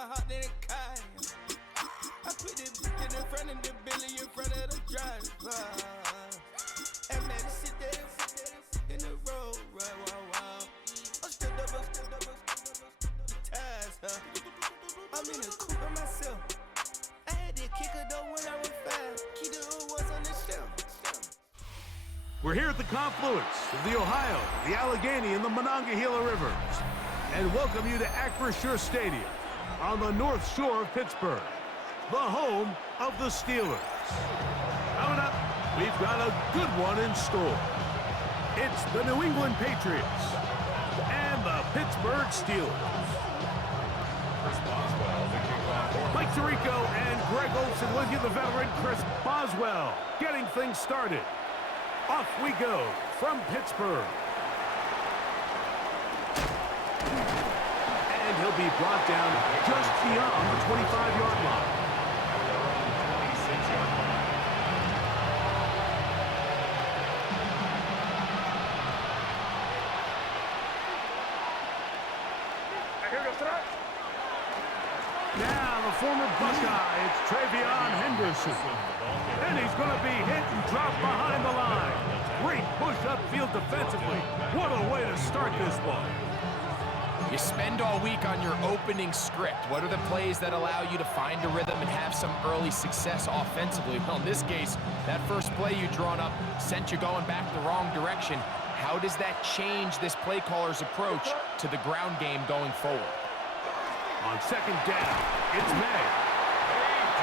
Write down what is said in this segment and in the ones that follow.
heart than a kind. I put the bitch in front of the Billy in front of the driver. And man, sit there in the road, wow. I'm still double, ties, huh? I'm in the coupe by myself. I had to kick her though when I was 5. Keep the old ones on the shelf. We're here at the confluence of the Ohio, the Allegheny, and the Monongahela Rivers, and welcome you to Acrisure Stadium on the North Shore of Pittsburgh, the home of the Steelers. Coming up, we've got a good one in store. It's the New England Patriots and the Pittsburgh Steelers. Mike Tirico and Greg Olsen with you, the veteran Chris Boswell, getting things started. Off we go from Pittsburgh. And he'll be brought down just beyond the 25-yard line. Now the former Buckeye, it's Travion Henderson. And he's going to be hit and dropped behind the line. Great push upfield defensively. What a way to start this ball. You spend all week on your opening script. What are the plays that allow you to find a rhythm and have some early success offensively? Well, in this case, that first play you drawn up sent you going back the wrong direction. How does that change this play caller's approach to the ground game going forward? On second down, it's May.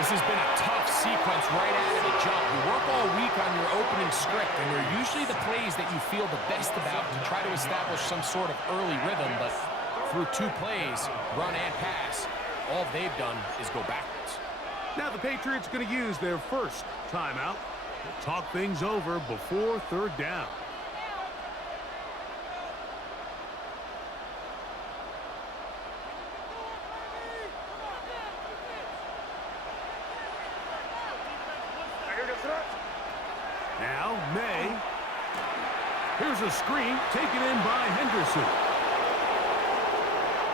This has been a tough sequence right out of the jump. You work all week on your opening script, and they're usually the plays that you feel the best about to try to establish some sort of early rhythm, but through 2 plays, run and pass, all they've done is go backwards. Now the Patriots going to use their first timeout to talk things over before third down. Now, May. Here's a screen taken in by Henderson.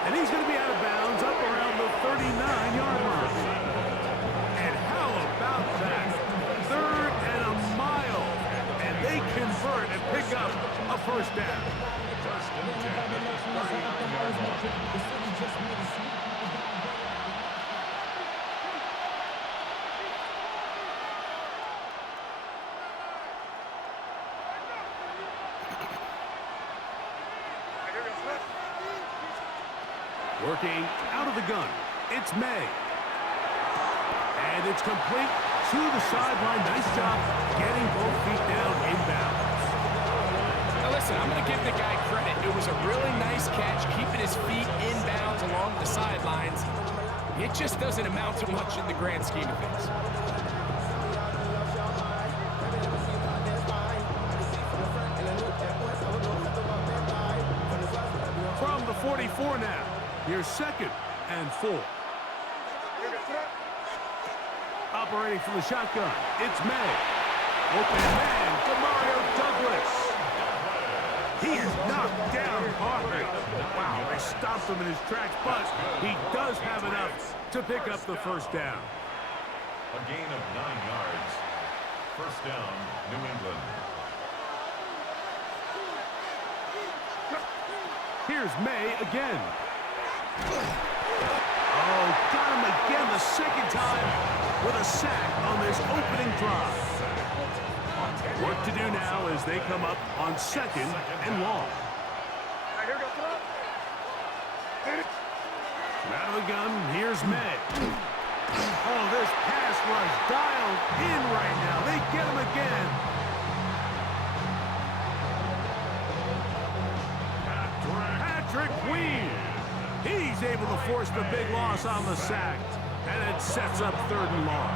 And he's going to be out of bounds up around the 39-yard line. And how about that? 3rd and a mile. And they convert and pick up a first down. Working out of the gun, it's May. And it's complete to the sideline. Nice job getting both feet down inbounds. Now listen, I'm going to give the guy credit. It was a really nice catch, keeping his feet inbounds along the sidelines. It just doesn't amount to much in the grand scheme of things. From the 44 now. Here's 2nd and 4. Operating from the shotgun, it's May. Open man, Demario Douglas. He is knocked down hard. Wow, they stopped him in his tracks, but he does have enough to pick up the first down. A gain of 9 yards. First down, New England. Here's May again. Oh, got him again the second time with a sack on this opening drive. Work to do now as they come up on 2nd and long. Out of the gun, here's May. Oh, this pass rush dialed in right now. They get him again. Patrick Queen. He's able to force the big loss on the sack, and it sets up 3rd and long.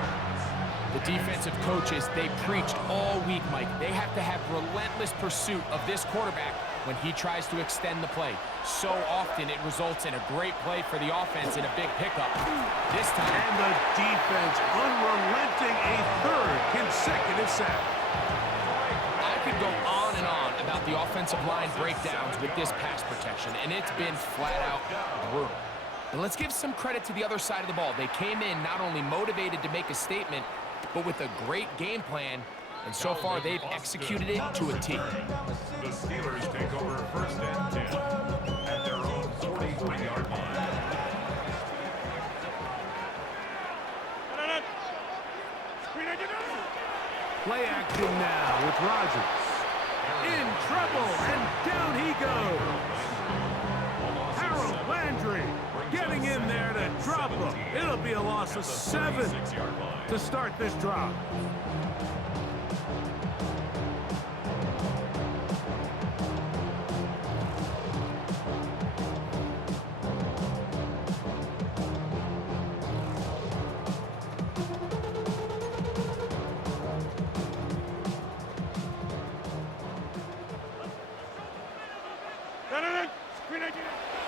The defensive coaches, they preached all week, Mike. They have to have relentless pursuit of this quarterback when he tries to extend the play. So often it results in a great play for the offense and a big pickup. This time... And the defense unrelenting, a 3rd consecutive sack. I could go on and on about the offensive line breakdowns with this pass protection, and it's been flat out brutal. And let's give some credit to the other side of the ball. They came in not only motivated to make a statement, but with a great game plan. And so far, they've executed it to a T. The Steelers take over 1st and 10 at their own 43-yard line. Play action now with Rodgers. In trouble, and down he goes. Harold Landry getting in there to drop him. It'll be a loss of 7 to start this drive.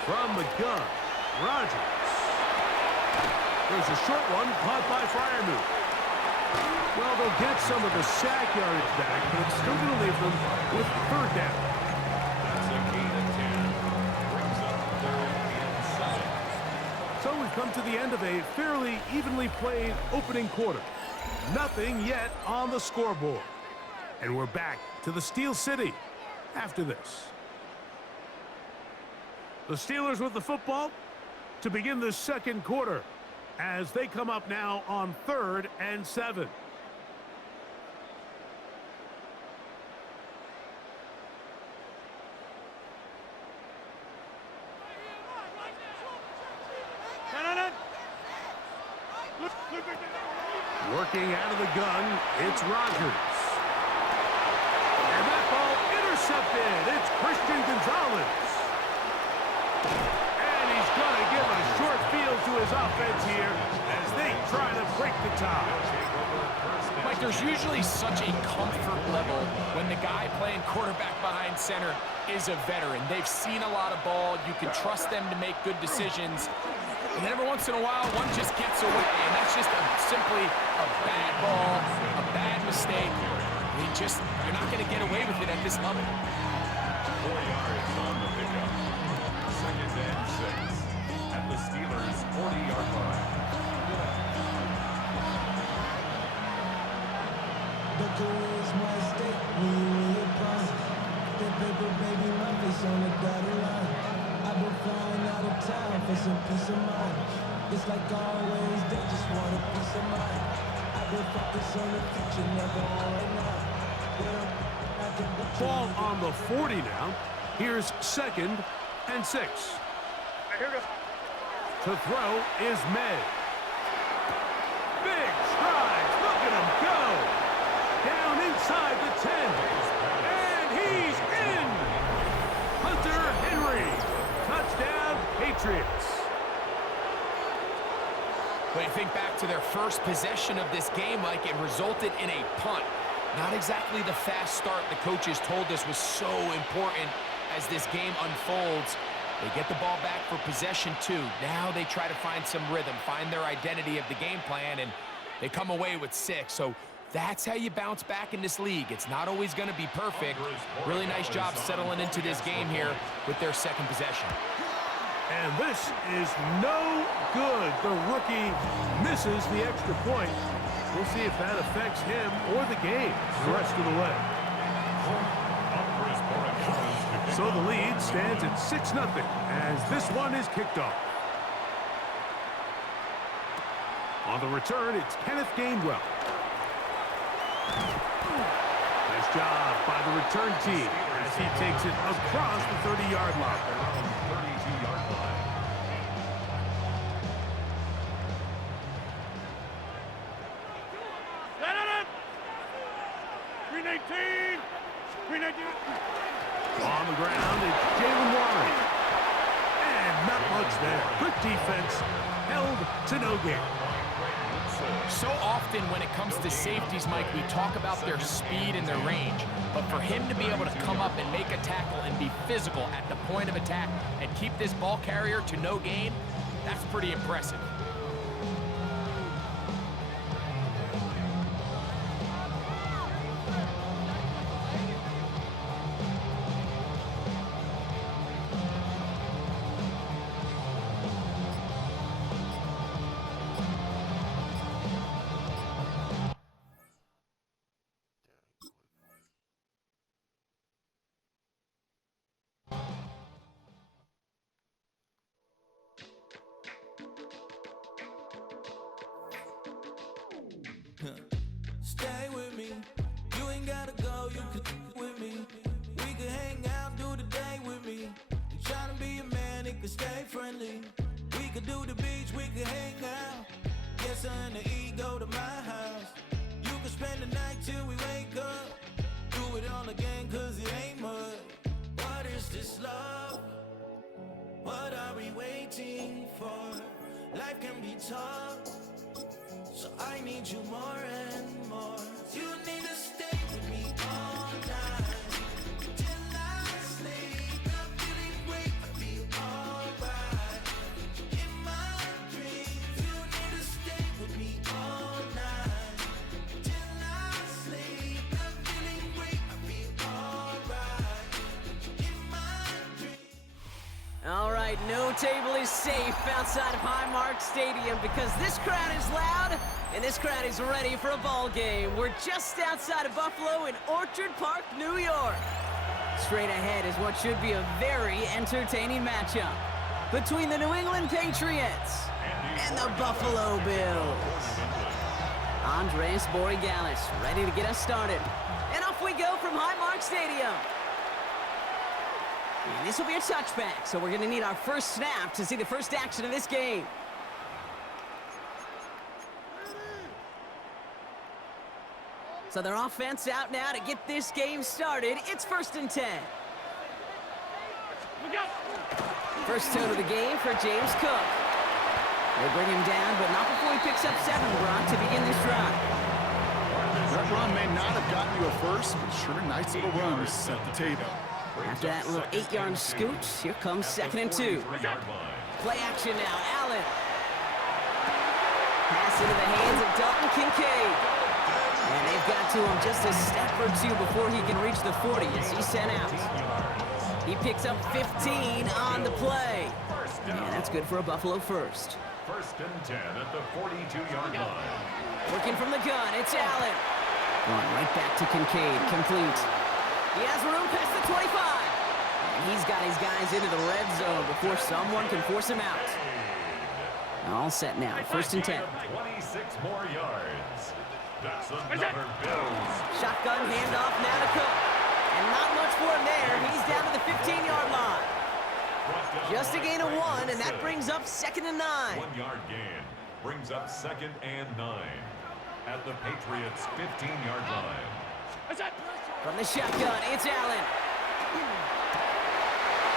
From the gun, Rodgers. There's a short one caught by Freiermuth. Well, they'll get some of the sack yardage back, but it's still going to leave them with 3rd down. That's a gain of 10. Brings up 3rd and 7. So we've come to the end of a fairly evenly played opening quarter. Nothing yet on the scoreboard. And we're back to the Steel City after this. The Steelers with the football to begin the 2nd quarter as they come up now on 3rd and 7. Working out of the gun, it's Rodgers. And that ball intercepted. It's Christian Gonzalez. And he's going to give a short field to his offense here as they try to break the tie. Mike, there's usually such a comfort level when the guy playing quarterback behind center is a veteran. They've seen a lot of ball. You can trust them to make good decisions. And then every once in a while, one just gets away. And that's just simply a bad ball, a bad mistake. You're not going to get away with it at this level. 4 yards on the pickup. 2nd and 6 at the Steelers' 40-yard line. The career's my stake when you in your prime. The paper, baby, my face on the dotted line. I've been flying out of town for some peace of mind. It's like always, they just want a peace of mind. I've been focused on the future, never on right now. Ball on the 40 now. Here's 2nd and 6. To throw is May. Big strides. Look at him go. Down inside the 10. And he's in. Hunter Henry. Touchdown, Patriots. When you think back to their first possession of this game, Mike, it resulted in a punt. Not exactly the fast start the coaches told us was so important as this game unfolds. They get the ball back for possession 2. Now they try to find some rhythm, find their identity of the game plan, and they come away with 6. So that's how you bounce back in this league. It's not always going to be perfect. Really nice job settling into this game here with their 2nd possession. And this is no good. The rookie misses the extra point. We'll see if that affects him or the game the rest of the way. So the lead stands at 6-0 as this one is kicked off. On the return, it's Kenneth Gainwell. Nice job by the return team as he takes it across the 30-yard line. 32-yard line. On the ground, it's Jalen Warren. And not much there. Good defense, held to no gain. So often when it comes to safeties, Mike, we talk about their speed and their range. But for him to be able to come up and make a tackle and be physical at the point of attack and keep this ball carrier to no gain, that's pretty impressive. stay with me. You ain't gotta go, you could with me. We could hang out, do the day with me. You tryna be a man, it could stay friendly. We could do the beach, we could hang out. Yes, her and the E go to my house. You could spend the night till we wake up. Do it all again, cause it ain't mud. What is this love? What are we waiting for? Life can be tough, so I need you more and more. You need to stay with me all night till I sleep. I'm feeling great, I feel alright. In my dreams, you need to stay with me all night till I sleep. I'm feeling great, I feel alright. In my dreams. All right, no table is safe outside of Highmark Stadium because this crowd is loud and this crowd is ready for a ball game. We're just outside of Buffalo in Orchard Park, New York. Straight ahead is what should be a very entertaining matchup between the New England Patriots and the Buffalo Bills. Andres Borregalis ready to get us started. And off we go from Highmark Stadium. And this will be a touchback, so we're going to need our first snap to see the first action of this game. So their offense out now to get this game started. It's 1st and 10. First toe to the game for James Cook. They bring him down, but not before he picks up 7, Brock, to begin this drive. That run may not have gotten you a first, but sure, nice little run to set the table. After that little 8-yard scoot, here comes 2nd and 2. Play action now, Allen. Pass into the hands of Dalton Kincaid. And they've got to him just a step or two before he can reach the 40 as he's sent out. He picks up 15 on the play. And that's good for a Buffalo first. 1st and 10 at the 42-yard line. Working from the gun, it's Allen. Going right back to Kincaid, complete. He has room past the 25. And he's got his guys into the red zone before someone can force him out. All set now, 1st and 10. 26 more yards. That's another Bills. Shotgun handoff now to Cook. And not much for him there. He's down to the 15-yard line. Just a gain of 1, and that brings up 2nd and 9. 1-yard gain brings up 2nd and 9 at the Patriots' 15-yard line. From the shotgun, it's Allen.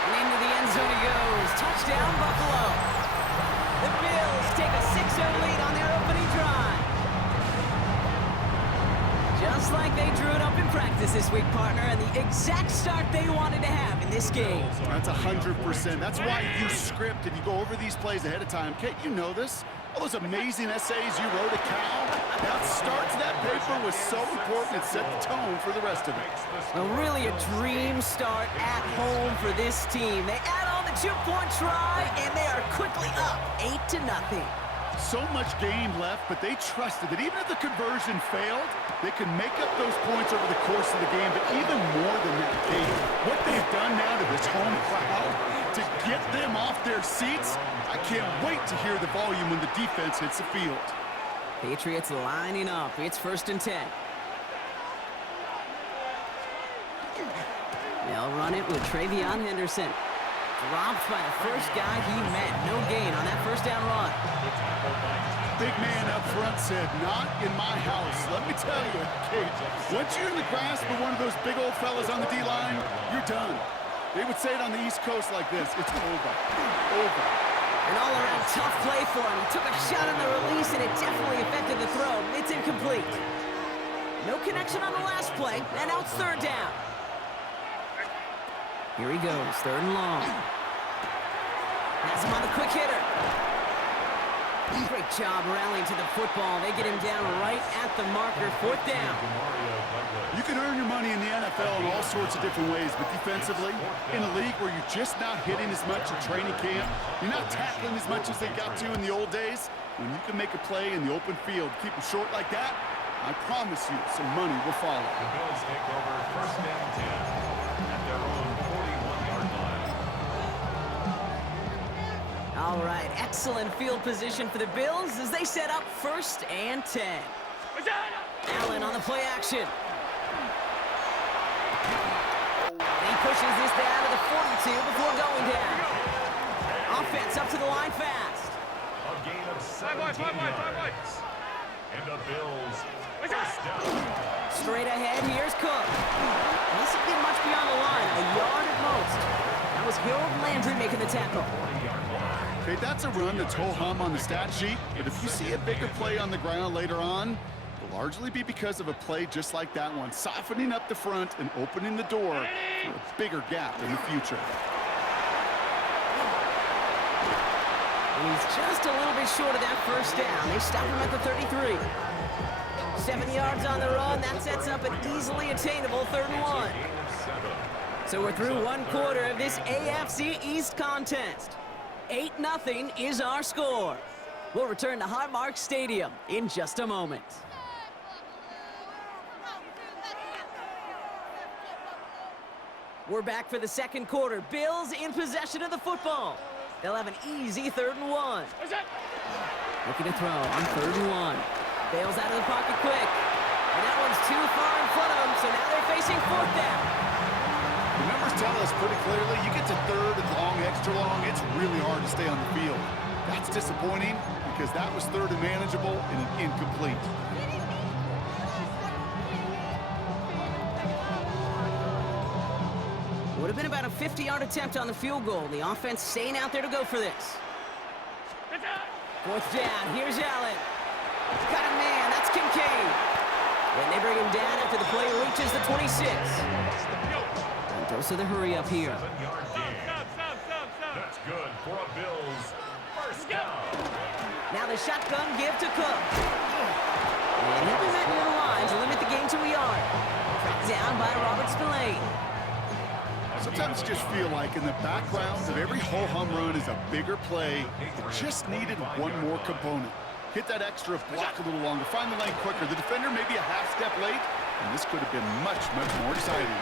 And into the end zone he goes. Touchdown, Buffalo. The Bills take a 6-0 lead on their opening drive. Just like they drew it up in practice this week, partner, and the exact start they wanted to have in this game. That's 100%. That's why you script and you go over these plays ahead of time. Kate, you know this. All those amazing essays you wrote at Cal, that start to that paper was so important. It set the tone for the rest of it. Well, really a dream start at home for this team. They add on the 2-point try, and they are quickly up 8-0. So much game left, but they trusted that even if the conversion failed, they could make up those points over the course of the game. But even more than that, Kate, what they've done now to this home crowd to get them off their seats, I can't wait to hear the volume when the defense hits the field. Patriots lining up. It's 1st and 10. They'll run it with Travion Henderson. Dropped by the first guy he met. No gain on that 1st down run. Big man up front said, not in my house. Let me tell you, Kate, once you're in the grasp of one of those big old fellas on the D-line, you're done. They would say it on the East Coast like this, it's over. Over. An all-around tough play for him. He took a shot on the release, and it definitely affected the throw. It's incomplete. No connection on the last play, and now it's 3rd down. Here he goes, 3rd and long. Has him on the quick hitter. Great job rallying to the football. They get him down right at the marker, 4th down. You can earn your money in the NFL in all sorts of different ways, but defensively, in a league where you're just not hitting as much in training camp, you're not tackling as much as they got to in the old days, when you can make a play in the open field, keep it short like that, I promise you some money will follow. The Bills take over 1st and 10 at their own 41-yard line. All right, excellent field position for the Bills as they set up 1st and 10. Allen on the play action. He pushes this down to the 42 before going down. Offense up to the line fast. A gain of 17 yards. And the Bills first down. Straight ahead, here's Cook. Doesn't get much beyond the line, a yard at most. That was Harold Landry making the tackle. Okay, that's a run that's ho-hum on the stat sheet, but if you see a bigger play on the ground later on, it'll largely be because of a play just like that one, softening up the front and opening the door for a bigger gap in the future. And he's just a little bit short of that first down. They stop him at the 33. 7 yards on the run. That sets up an easily attainable 3rd and 1. So we're through 1 quarter of this AFC East contest. 8-0 is our score. We'll return to Highmark Stadium in just a moment. We're back for the 2nd quarter. Bills in possession of the football. They'll have an easy 3rd and 1. Looking to throw on 3rd and 1. Bails out of the pocket quick. And that one's too far in front of him, so now they're facing 4th down. The numbers tell us pretty clearly, you get to 3rd and long, extra long, it's really hard to stay on the field. That's disappointing because that was 3rd and manageable and an incomplete. Would have been about a 50-yard attempt on the field goal. The offense staying out there to go for this. 4th down, here's Allen. Got a man, that's Kincaid. And they bring him down after the play reaches the 26. And goes to the hurry up here. 7-yard gain. That's good for a Bills first down. Now the shotgun give to Cook. And he'll be met near the line to limit the game to a yard. Tracked down by Robert Spillane. Sometimes just feel like in the background of every ho-hum run is a bigger play. It just needed one more component. Hit that extra block a little longer, find the lane quicker. The defender may be a half step late, and this could have been much, much more exciting.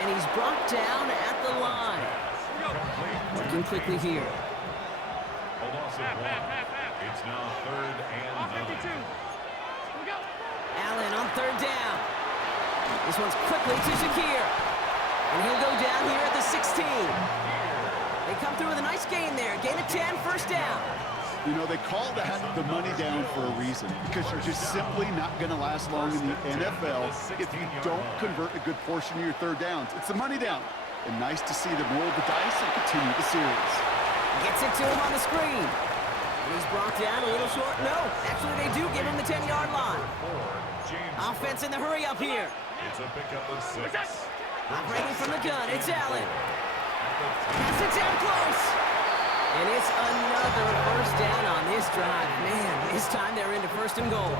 And he's brought down at the line. Working quickly here. A loss of 1. It's now 3rd and 9. Allen on 3rd down. This one's quickly to Shakir. And he'll go down here at the 16. They come through with a nice gain there. Gain of 10, first down. You know, they call that the money down for a reason, because you're just simply not going to last long in the NFL if you don't convert a good portion of your 3rd downs. It's the money down. And nice to see them roll the dice and continue the series. Gets it to him on the screen. And he's brought down a little short. No, actually they do give him the 10-yard line. Offense in the hurry up here. It's a pickup of 6. Operating from the gun, it's Allen. Pass it down close. And it's another first down on this drive. Man, this time they're into 1st and goal.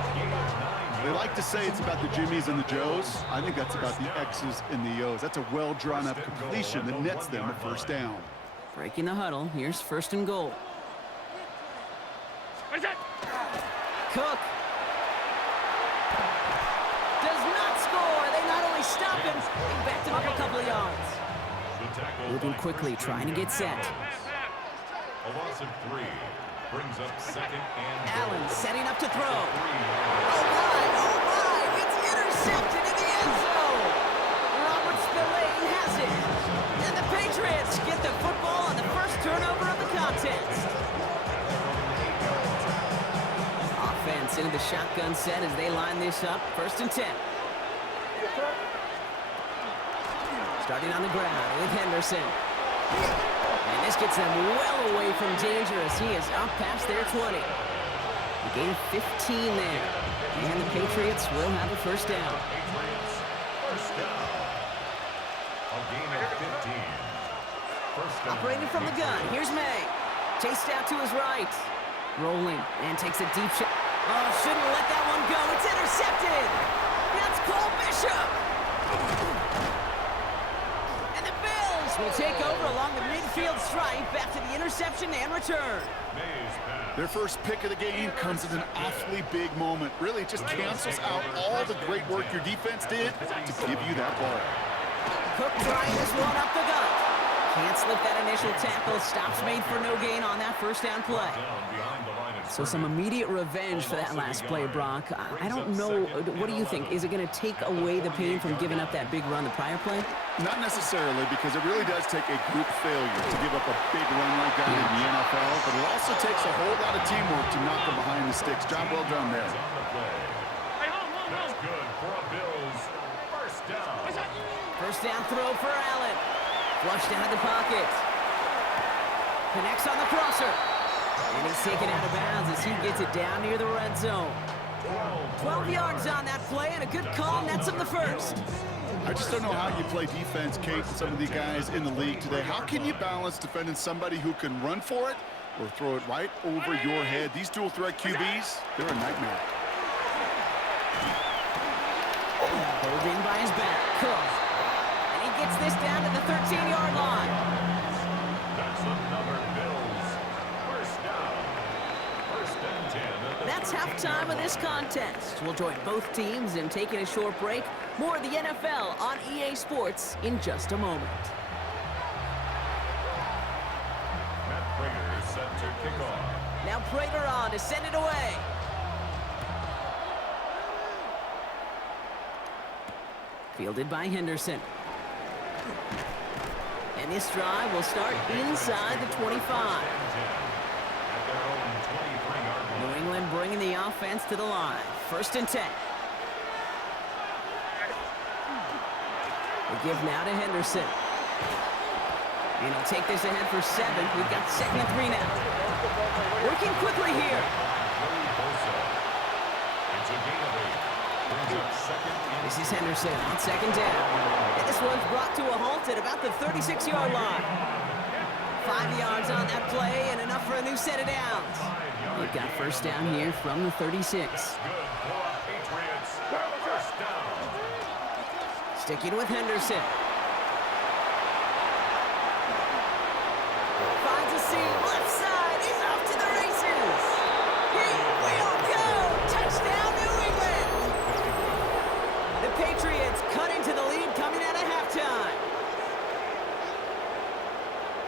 They like to say it's about the Jimmies and the Joes. I think that's about the X's and the O's. That's a well-drawn-up completion that nets them a first down. Breaking the huddle, here's 1st and goal. Cook does not score. They not only stop him, they backed him up a couple of yards. Moving quickly, trying to get set. A loss of 3 brings up 2nd and Allen setting up to throw. Oh my, it's intercepted in the end zone. Robert Spillane has it. And the Patriots get the football on the first turnover of the contest. Offense into the shotgun set as they line this up. 1st and 10. Starting on the ground with Henderson. And this gets them well away from dangerous. He is up past their 20. A gain of 15 there. And the Patriots will have a first down. first down. A gain of 15. First down. Operating from the gun, here's May. Chased out to his right. Rolling and takes a deep shot. Oh, shouldn't let that one go. It's intercepted. That's Cole Bishop. And the Bills will take over along the midfield stripe after the interception and return. Their first pick of the game comes at an awfully big moment. Really, it just cancels out all the great work your defense did to give you that ball. Cook trying this one up the gut. Can't slip that initial tackle. Stops made for no gain on that first down play. Down behind the line of So some immediate revenge for that last play, Brock. I don't know. What do you think? Is it going to take away the pain from giving up that big run the prior play? Not necessarily, because it really does take a group failure to give up a big run like that in the NFL, but it also takes a whole lot of teamwork to knock them behind the sticks. Job well done there. That's good for a Bills first down. First down throw for Allen. Flushed out of the pocket. Connects on the crosser. And he's taken out of bounds as he gets it down near the red zone. 12 yards on that play and a good call, nets him the first. I just don't know how you play defense, Kate, with some of the guys in the league today. How can you balance defending somebody who can run for it or throw it right over your head? These dual threat QBs, they're a nightmare. Pulled in by his back, Cook. And he gets this down to the 13-yard line. That's another Bills first down. First and 10. That's halftime of this contest. We'll join both teams in taking a short break. More of the NFL on EA Sports in just a moment. Matt Prater set to kick off. Now Prater on to send it away. Fielded by Henderson. And this drive will start inside the 25. New England bringing the offense to the line. First and 10. The give now to Henderson. And he'll take this ahead for 7. We've got 2nd and 3 now. Working quickly here. It's a gain of 8. Brings up second and This is Henderson on 2nd down. And this one's brought to a halt at about the 36-yard line. 5 yards on that play and enough for a new set of downs. We've got first down here from the 36. good for a Patriots first down. Sticking with Henderson. Finds a seam left side. He's off to the races. Here we'll go. Touchdown, New England. The Patriots cut into the lead coming out of halftime.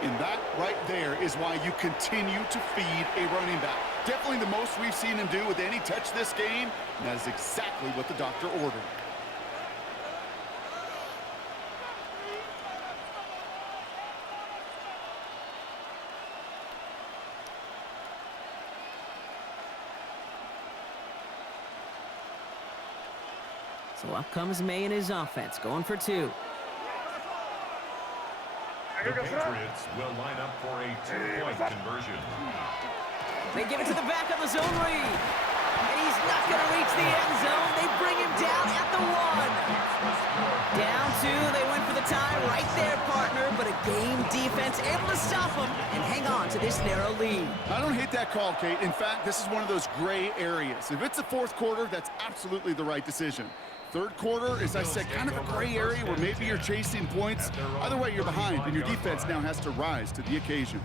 And that right there is why you continue to feed a running back. Definitely the most we've seen him do with any touch this game, and that is exactly what the doctor ordered. So up comes May and his offense, going for 2. The Patriots will line up for a 2-point conversion. They give it to the back on the zone read. And he's not going to reach the end zone. They bring him down at the 1. Down 2. They went for the tie right there, partner. But a game defense able to stop him and hang on to this narrow lead. I don't hate that call, Kate. In fact, this is one of those gray areas. If it's the fourth quarter, that's absolutely the right decision. Third quarter, as I said, kind of a gray area where maybe you're chasing points. Either way, you're behind, and your defense now has to rise to the occasion.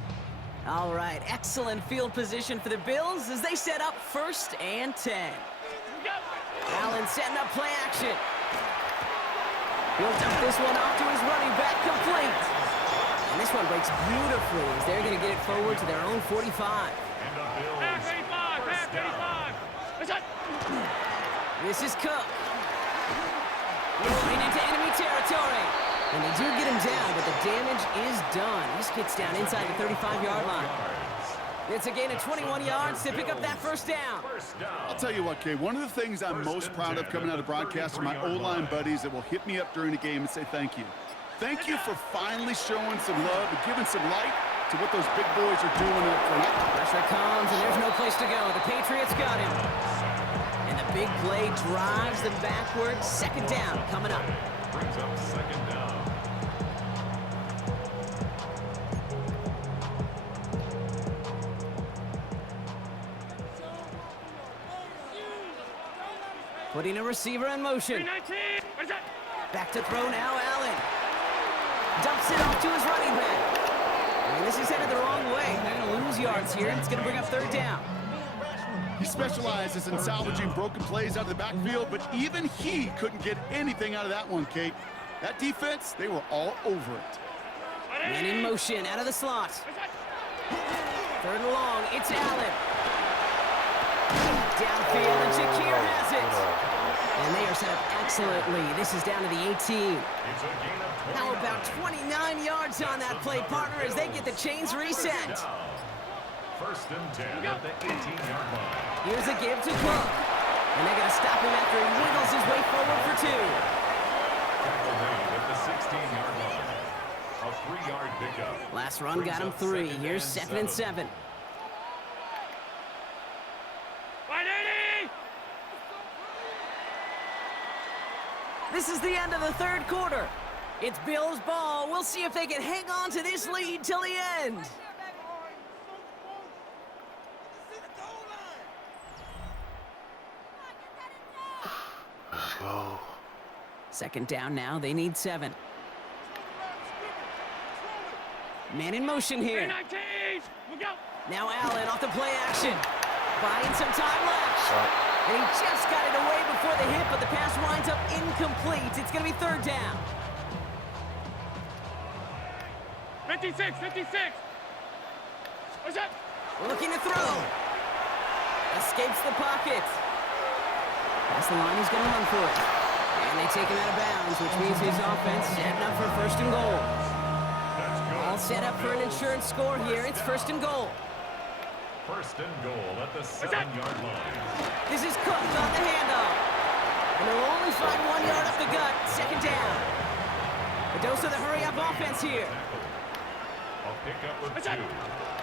All right, excellent field position for the Bills as they set up 1st and 10. Allen setting up play action. He'll dump this one off to his running back, complete. And this one breaks beautifully as they're going to get it forward to their own 45. And the Bills first down. This is Cook. Rolling into enemy territory. And they do get him down, but the damage is done. This gets down inside the 35-yard line. It's a gain of 21 yards to pick up that first down. I'll tell you what, Kay, one of the things I'm most proud of coming out of broadcast are my O-line buddies that will hit me up during the game and say thank you. Thank you for finally showing some love and giving some light to what those big boys are doing up front. Pressure comes, and there's no place to go. The Patriots got him. And the big play drives them backwards. 2nd down coming up. Brings up 2nd down. Putting a receiver in motion. Back to throw now, Allen. Dumps it off to his running back. And this is headed the wrong way. They're going to lose yards here. It's going to bring up 3rd down. He specializes in salvaging broken plays out of the backfield, but even he couldn't get anything out of that one, Kate. That defense, they were all over it. Man in motion out of the slot. 3rd and long, it's Allen. downfield, and Shakir has it. And they are set up excellently. This is down to the 18. It's a gain of 29. How about 29 yards on that play, partner, as they get the chains reset? First and 10 at the 18-yard line. Here's a give to Cook. And they're going to stop him after he wiggles his way forward for 2. Tackle made at the 16-yard line. A 3-yard pickup. Last run got him 3. Here's 2nd and 7. This is the end of the third quarter. It's Bills' ball. We'll see if they can hang on to this lead till the end. Go. Second down now. They need 7. Man in motion here. Now Allen off the play action. Buying some time left. And he just got it away before the hit, but the pass winds up incomplete. It's going to be 3rd down. 56. What's up? Looking to throw. Escapes the pocket. Past the line, he's going to run for it. And they take him out of bounds, which means his offense setting up for 1st and goal. All set up for an insurance score here. It's 1st and goal. 1st and goal at the 7-yard line. This is Cook on the handoff. And they'll only find 1 yard up the gut. 2nd down. A dose of the hurry-up offense here. A pickup with 2.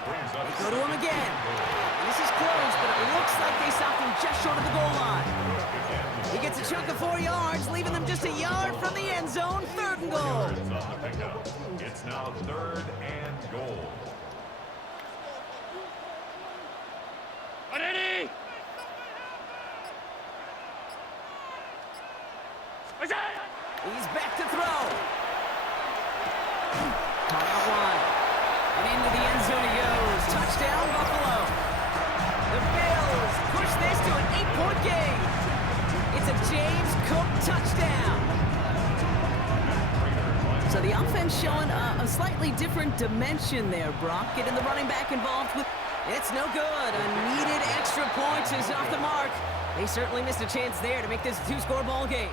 Brings up They go to him again. This is close, but it looks like they stopped him just short of the goal line. He gets a chunk of 4 yards, leaving them just a yard from the end zone. 3rd and goal. yards on the pickup. It's now 3rd and goal. Ready? He's back to throw. Caught out wide. And into the end zone he goes. Touchdown, Buffalo. The Bills push this to an 8-point game. It's a James Cook touchdown. So the offense showing a slightly different dimension there, Brock. Getting the running back involved with... It's no good. A needed extra point is off the mark. They certainly missed a chance there to make this a 2-score ball game.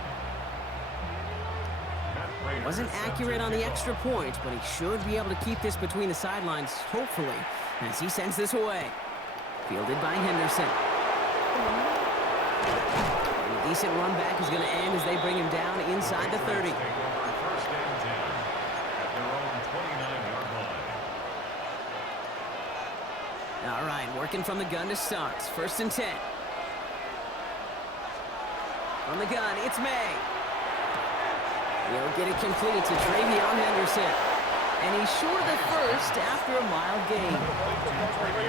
Wasn't accurate on the extra point, but he should be able to keep this between the sidelines, hopefully, as he sends this away. Fielded by Henderson. And a decent run back is going to end as they bring him down inside the 30. 1st and 10 at their own 29-yard line. All right, working from the gun to start. 1st and 10. From the gun, it's May. He'll get it complete to Travion Henderson. And he's short of the first after a mild gain.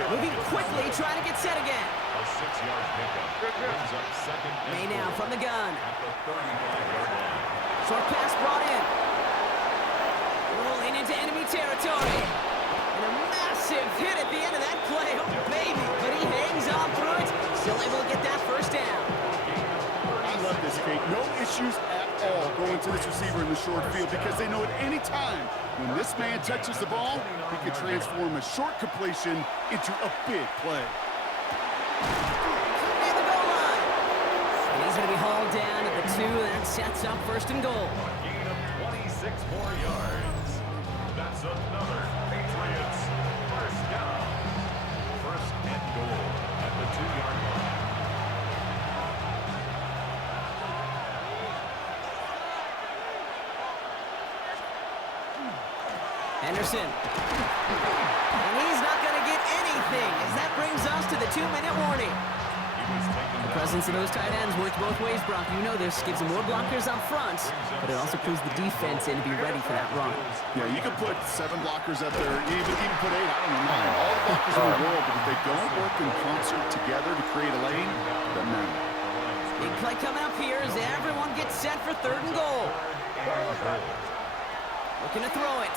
Moving quickly, trying to get set again. A 6-yard pickup. Brings up 2nd and May now from the gun. at the 35-yard line. Short pass brought in. Rolling into enemy territory. And a massive hit at the end of that play. Oh, baby. But he hangs on through it. Still able to get that 1st down. I love this, Kate. No issues at all going to this receiver in the short field because they know at any time when this man touches the ball, he can transform a short completion into a big play. Near the goal line. And he's going to be hauled down at the 2. That sets up 1st and goal. A gain of 26 more yards. That's another Patriots 1st down. 1st and goal at the 2-yard line. Henderson. And he's not going to get anything as that brings us to the 2-minute warning. The presence of those tight ends works both ways, Brock. You know this. Gives them more blockers up front, but it also pulls the defense in to be ready for that run. Yeah, you can put 7 blockers up there, even put 8, I don't know, 9, all the blockers in the world, but if they don't work in concert together to create a lane, it doesn't matter. Big play coming up here as everyone gets set for 3rd and goal. Looking to throw it.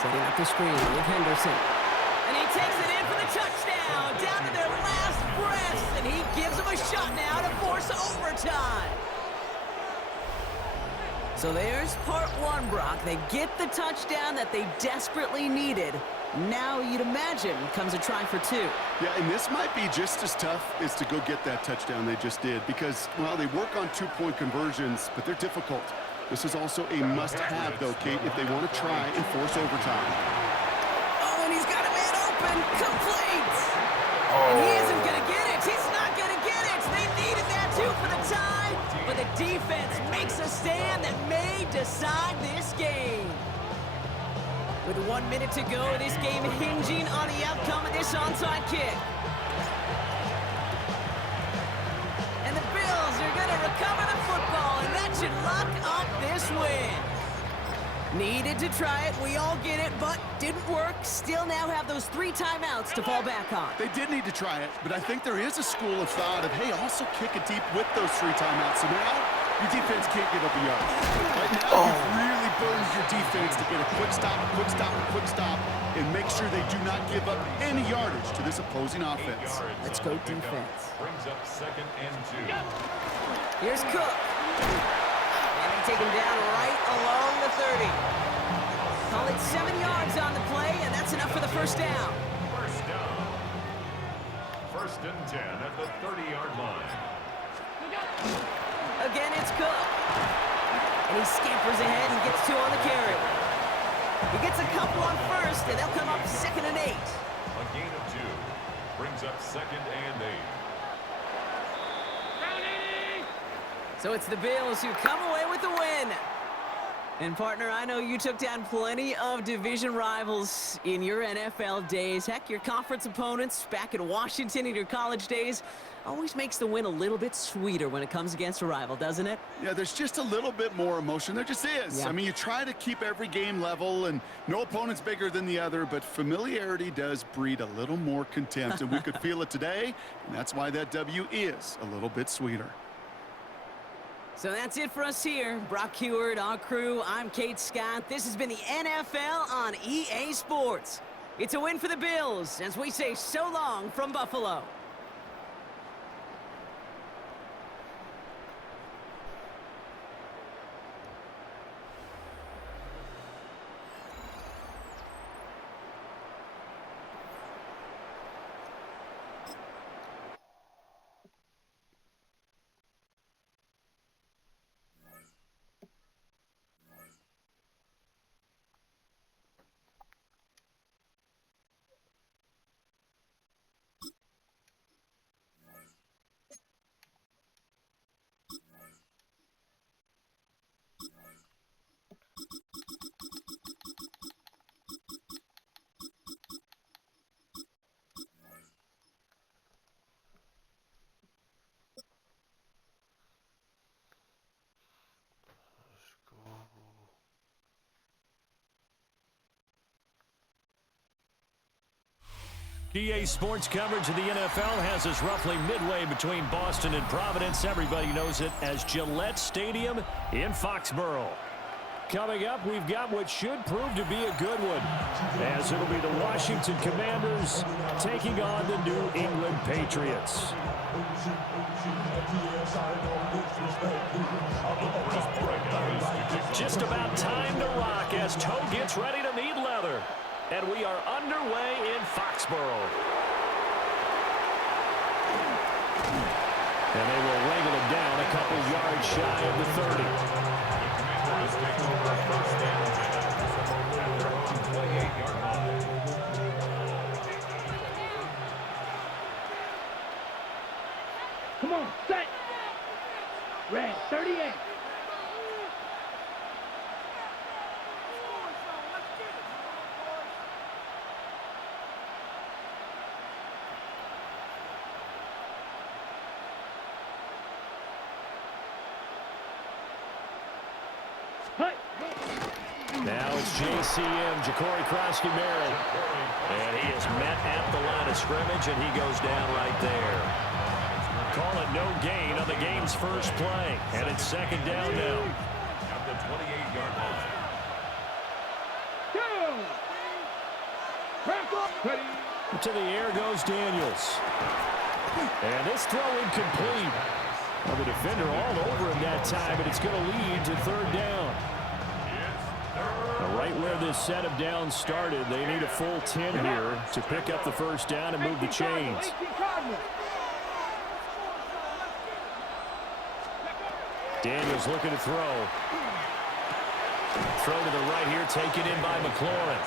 Setting up the screen with Henderson. And he takes it in for the touchdown, down to their last breaths, and he gives them a shot now to force overtime. So there's part one, Brock. They get the touchdown that they desperately needed. Now, you'd imagine, comes a try for two. Yeah, and this might be just as tough as to go get that touchdown they just did because, well, they work on two-point conversions, but they're difficult. This is also a must-have, though, Kate, if they want to try and force overtime. Oh, and he's got a man open. Complete. And he isn't going to get it. He's not going to get it. They needed that, too, for the tie. But the defense makes a stand that may decide this game. With 1 minute to go, this game hinging on the outcome of this onside kick. And the Bills are going to recover the football, and that should lock up this win. Needed to try it, we all get it, but didn't work. Still now have those 3 timeouts to fall back on. They did need to try it, but I think there is a school of thought of, hey, also kick it deep with those 3 timeouts. So now your defense can't give up a yard. Right now, you've really burdened your defense to get a quick stop, and make sure they do not give up any yardage to this opposing offense. Let's go defense. Brings up 2nd and 2. Here's Cook. And they take him down right along the 30. Call it 7 yards on the play, and that's enough for the first down. First down. 1st and 10 at the 30-yard line. Again, it's Cook. And he scampers ahead and gets 2 on the carry. He gets a couple on first, and they'll come up 2nd and 8. A gain of 2. Brings up 2nd and 8. So it's the Bills who come away with the win. And, partner, I know you took down plenty of division rivals in your NFL days. Heck, your conference opponents back in Washington in your college days always makes the win a little bit sweeter when it comes against a rival, doesn't it? Yeah, there's just a little bit more emotion. There just is. Yeah. I mean, you try to keep every game level, and no opponent's bigger than the other, but familiarity does breed a little more contempt, and we could feel it today, and that's why that W is a little bit sweeter. So that's it for us here. Brock Heward, our crew, I'm Kate Scott. This has been the NFL on EA Sports. It's a win for the Bills as we say so long from Buffalo. EA Sports coverage of the NFL has us roughly midway between Boston and Providence. Everybody knows it as Gillette Stadium in Foxborough. Coming up, we've got what should prove to be a good one, as it'll be the Washington Commanders taking on the New England Patriots. Just about time to rock as Toe gets ready to meet leather. And we are underway in Foxborough. And they will wrangle it down a couple yards shy of the 30. Come on, set. Red, 38. Now it's JCM, Ja'Cory Krosky-Merritt. And he is met at the line of scrimmage, and he goes down right there. Call it no gain on the game's first play. And it's 2nd down now. At the 28-yard line. To the air goes Daniels. And this throw incomplete. Well, the defender all over him that time, but it's going to lead to third down. Now, right where this set of downs started, they need a full 10 here to pick up the first down and move the chains. Daniels looking to throw. Throw to the right here, taken in by McLaurin.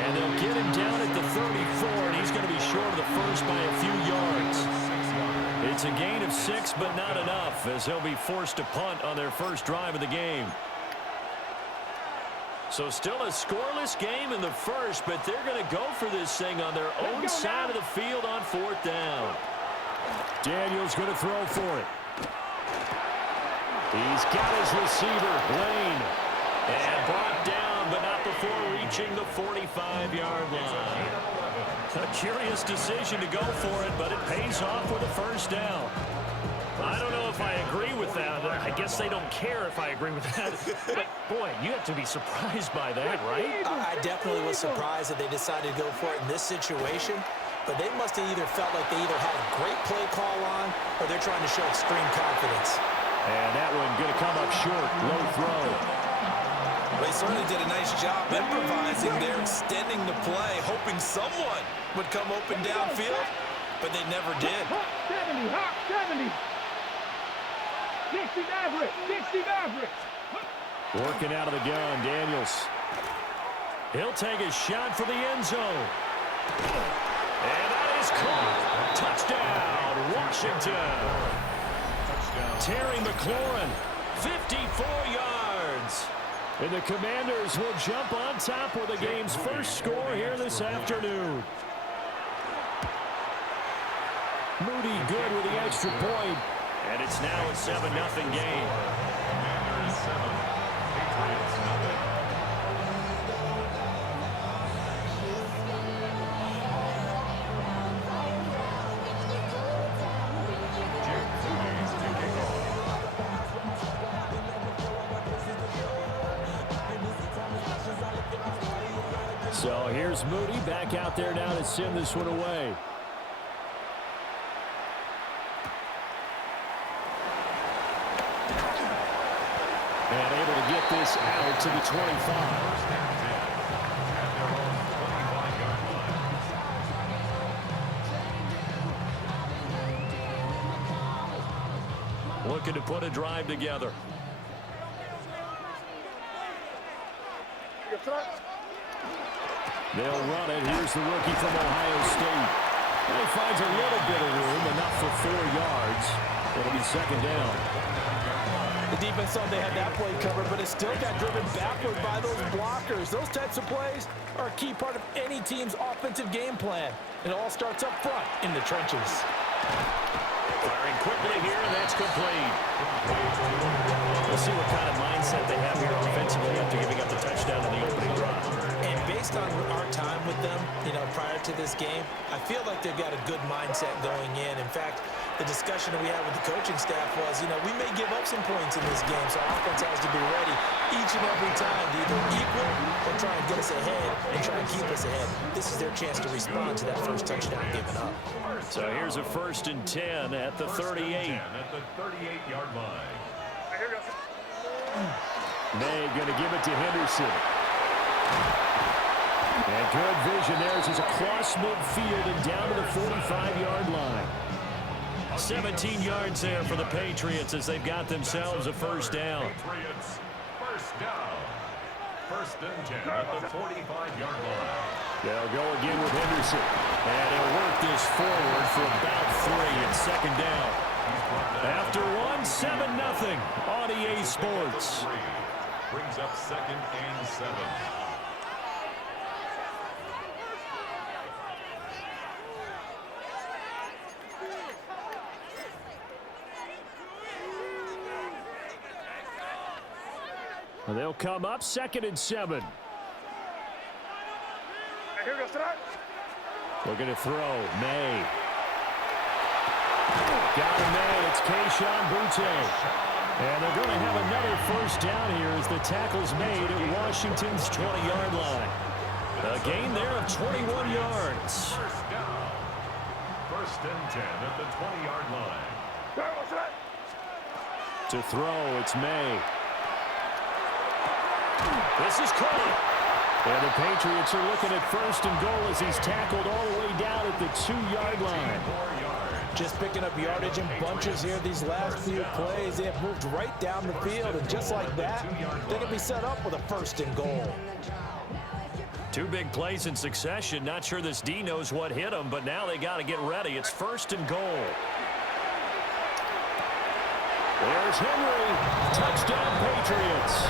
And they'll get him down at the 34, and he's going to be short of the first by a few yards. It's a gain of 6, but not enough, as he'll be forced to punt on their first drive of the game. So still a scoreless game in the first, but they're going to go for this thing on their own side of the field on fourth down. Daniels going to throw for it. He's got his receiver, Lane. And brought down, but not before reaching the 45-yard line. A curious decision to go for it, but it pays off with a first down. I don't know if I agree with that. I guess they don't care if I agree with that. But, boy, you have to be surprised by that, right? I definitely was surprised that they decided to go for it in this situation. But they must have either felt like they either had a great play call on or they're trying to show extreme confidence. And that one going to come up short. Low throw. They certainly did a nice job improvising there, extending the play, hoping someone would come open downfield, but they never did. 70, hot 70. 60 Maverick, 60 Maverick. Working out of the gun, Daniels. He'll take a shot for the end zone. And that is caught. Touchdown, Washington. Terry McLaurin, 54 yards. And the Commanders will jump on top with the game's first score here this afternoon. Moody good with the extra point. And it's now a 7-0 game. Commanders 7, Patriots 0. So here's Moody back out there now to send this one away. And able to get this out to the 25. Looking to put a drive together. They'll run it. Here's the rookie from Ohio State. And he finds a little bit of room, enough for 4 yards. It'll be second down. The defense thought they had that play covered, but it still got driven backward by those blockers. Those types of plays are a key part of any team's offensive game plan. It all starts up front in the trenches. Firing quickly here, and that's complete. We'll see what kind of mindset they have here offensively after giving up the touchdown in the opening drive. And based on our time with them, prior to this game, I feel like they've got a good mindset going in. In fact, the discussion that we had with the coaching staff was, we may give up some points in this game, so our offense has to be ready each and every time to either equal or try and get us ahead and try and keep us ahead. This is their chance to respond to that first touchdown given up. So here's a 1st and 10 at the 38. At the 38-yard line. May going to give it to Henderson. And good vision there as he's across midfield and down to the 45-yard line. 17 yards there for the Patriots as they've got themselves a first down. Patriots, first down. 1st and 10 at the 45-yard line. They'll go again with Henderson. And he'll work this forward for about 3 and second down. After 7-0 on EA Sports. Brings up 2nd and 7. They'll come up 2nd and 7. Looking to throw. May. Got him there. It's Keyshawn Butte. And they're going to have another first down here as the tackle's made at Washington's 20-yard line. A gain there of 21 yards. First down. 1st and 10 at the 20-yard line. To throw, it's May. This is caught. And the Patriots are looking at 1st and goal as he's tackled all the way down at the 2-yard line. Just picking up yardage in bunches here these last few plays. They have moved right down the field, and just like that, they're going to be set up with a 1st and goal. 2 big plays in succession. Not sure this D knows what hit him, but now they got to get ready. It's 1st and goal. There's Henry. Touchdown, Patriots.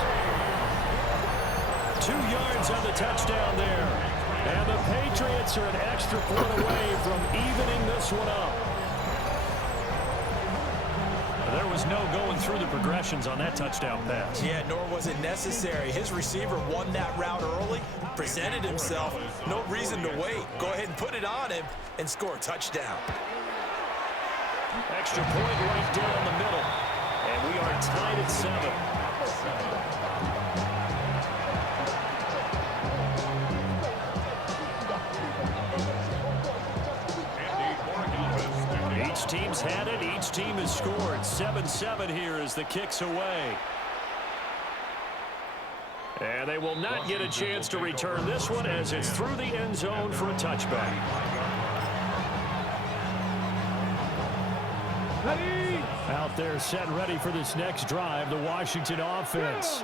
2 yards on the touchdown there. And the Patriots are an extra point away from evening this one up. There was no going through the progressions on that touchdown pass. Yeah, nor was it necessary. His receiver won that route early, presented himself. No reason to wait. Go ahead and put it on him and score a touchdown. Extra point right down the middle. And we are tied at 7. Each team's had it. Each team has scored. 7-7 here as the kick's away. And they will not get a chance to return this one as it's through the end zone for a touchback. Out there set ready for this next drive, the Washington offense.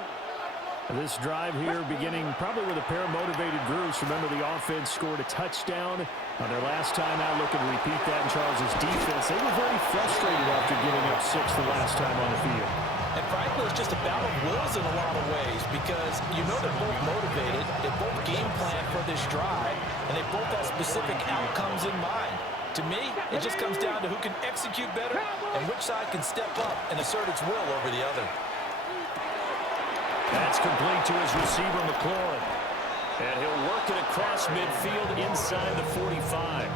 This drive here beginning probably with a pair of motivated groups. Remember, the offense scored a touchdown on their last time out. Looking to repeat that in Charles's defense. They were very frustrated after giving up 6 the last time on the field. And frankly, it's just a battle of wills in a lot of ways because you know they're both motivated. They both game plan for this drive, and they both have specific outcomes in mind. To me, it just comes down to who can execute better and which side can step up and assert its will over the other. That's complete to his receiver, McLaurin. And he'll work it across midfield inside the 45.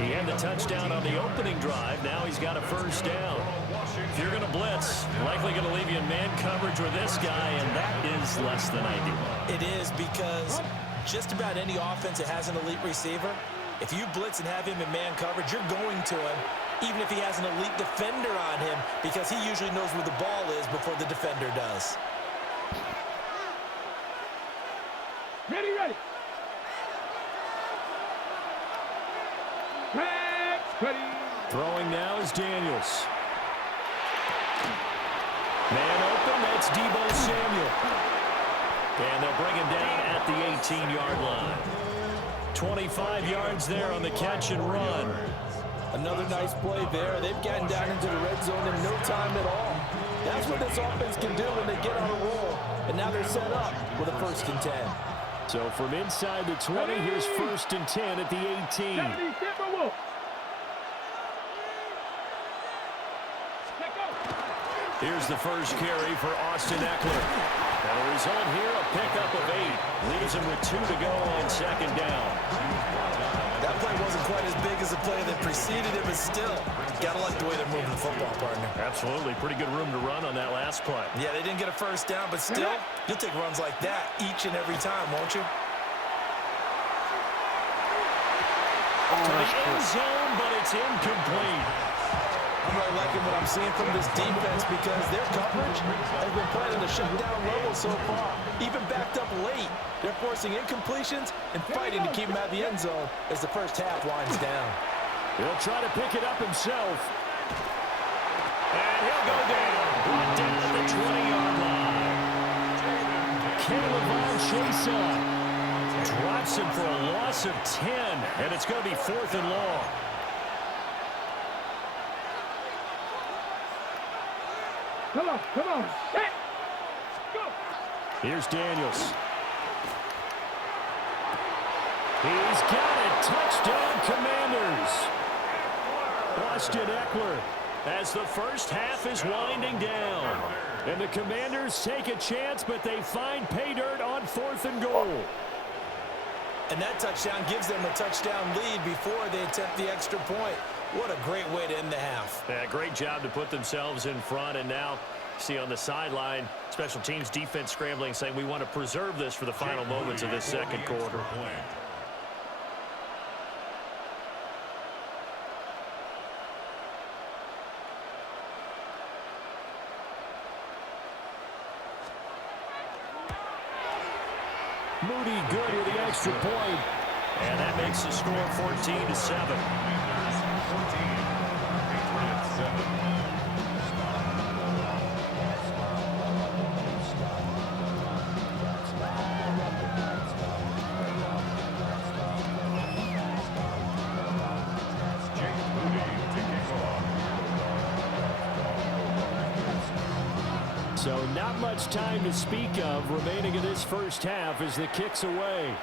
He had the touchdown on the opening drive. Now he's got a 1st down. If you're going to blitz, likely going to leave you in man coverage with this guy, and that is less than ideal. It is because just about any offense that has an elite receiver, if you blitz and have him in man coverage, you're going to him, even if he has an elite defender on him, because he usually knows where the ball is before the defender does. Ready, ready. Ready. Throwing now is Daniels. Man open, that's Deebo Samuel. And they'll bring him down at the 18-yard line. 25 yards there on the catch and run. Another nice play there. They've gotten down into the red zone in no time at all. That's what this offense can do when they get on a roll. And now they're set up with a 1st and 10. So from inside the 20, here's 1st and 10 at the 18. Here's the first carry for Austin Eckler. And the result here, a pickup of 8. Leaves him with 2 to go on 2nd down. That play wasn't quite as big as the play that preceded it, but still, gotta like the way they're moving the football, partner. Absolutely. Pretty good room to run on that last play. Yeah, they didn't get a 1st down, but still, you'll take runs like that each and every time, won't you? To the end zone, but it's incomplete. I'm really liking what I'm seeing from this defense because their coverage has been playing at a shutdown level so far. Even backed up late, they're forcing incompletions and fighting to keep them out of the end zone as the first half winds down. He'll try to pick it up himself. And he'll go down. Brought down at the 20-yard line. Caleb Chesa drops him for a loss of 10, and it's going to be 4th and long. Come on. Set. Go. Here's Daniels. He's got it. Touchdown, Commanders. Austin Eckler as the first half is winding down. And the Commanders take a chance, but they find pay dirt on 4th and goal. And that touchdown gives them a touchdown lead before they attempt the extra point. What a great way to end the half. Yeah, great job to put themselves in front. And now, see on the sideline, special teams defense scrambling, saying we want to preserve this for the final moments of this 2nd quarter. Moody good with the extra point. And that makes the score 14-7. 14, Patriots 7. So not much time to speak of remaining in this first half as the kick's away.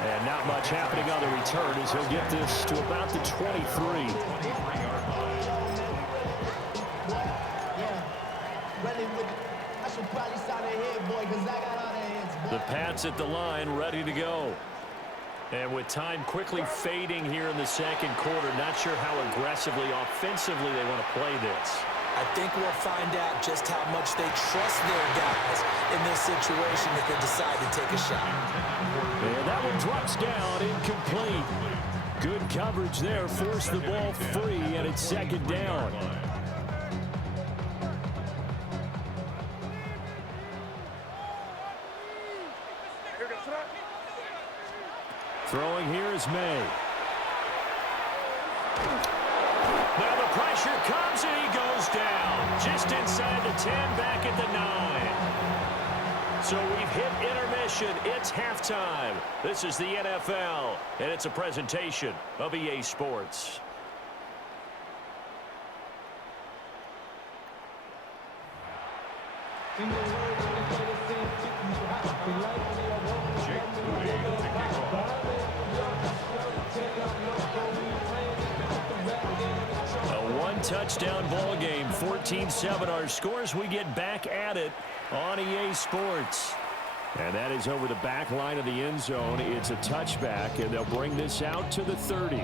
And not much happening on the return as he'll get this to about the 23. The Pats at the line ready to go. And with time quickly fading here in the second quarter, not sure how aggressively, offensively they want to play this. I think we'll find out just how much they trust their guys in this situation if they decide to take a shot. And that one drops down, incomplete. Good coverage there, forced the ball free, and it's second down. Throwing here is May. Now the pressure comes and he goes down. Just inside the 10, back at the 9. So we've hit intermission. It's halftime. This is the NFL, and it's a presentation of EA Sports. Touchdown ball game, 14-7 our scores. We get back at it on EA Sports. And that is over the back line of the end zone. It's a touchback, and they'll bring this out to the 30.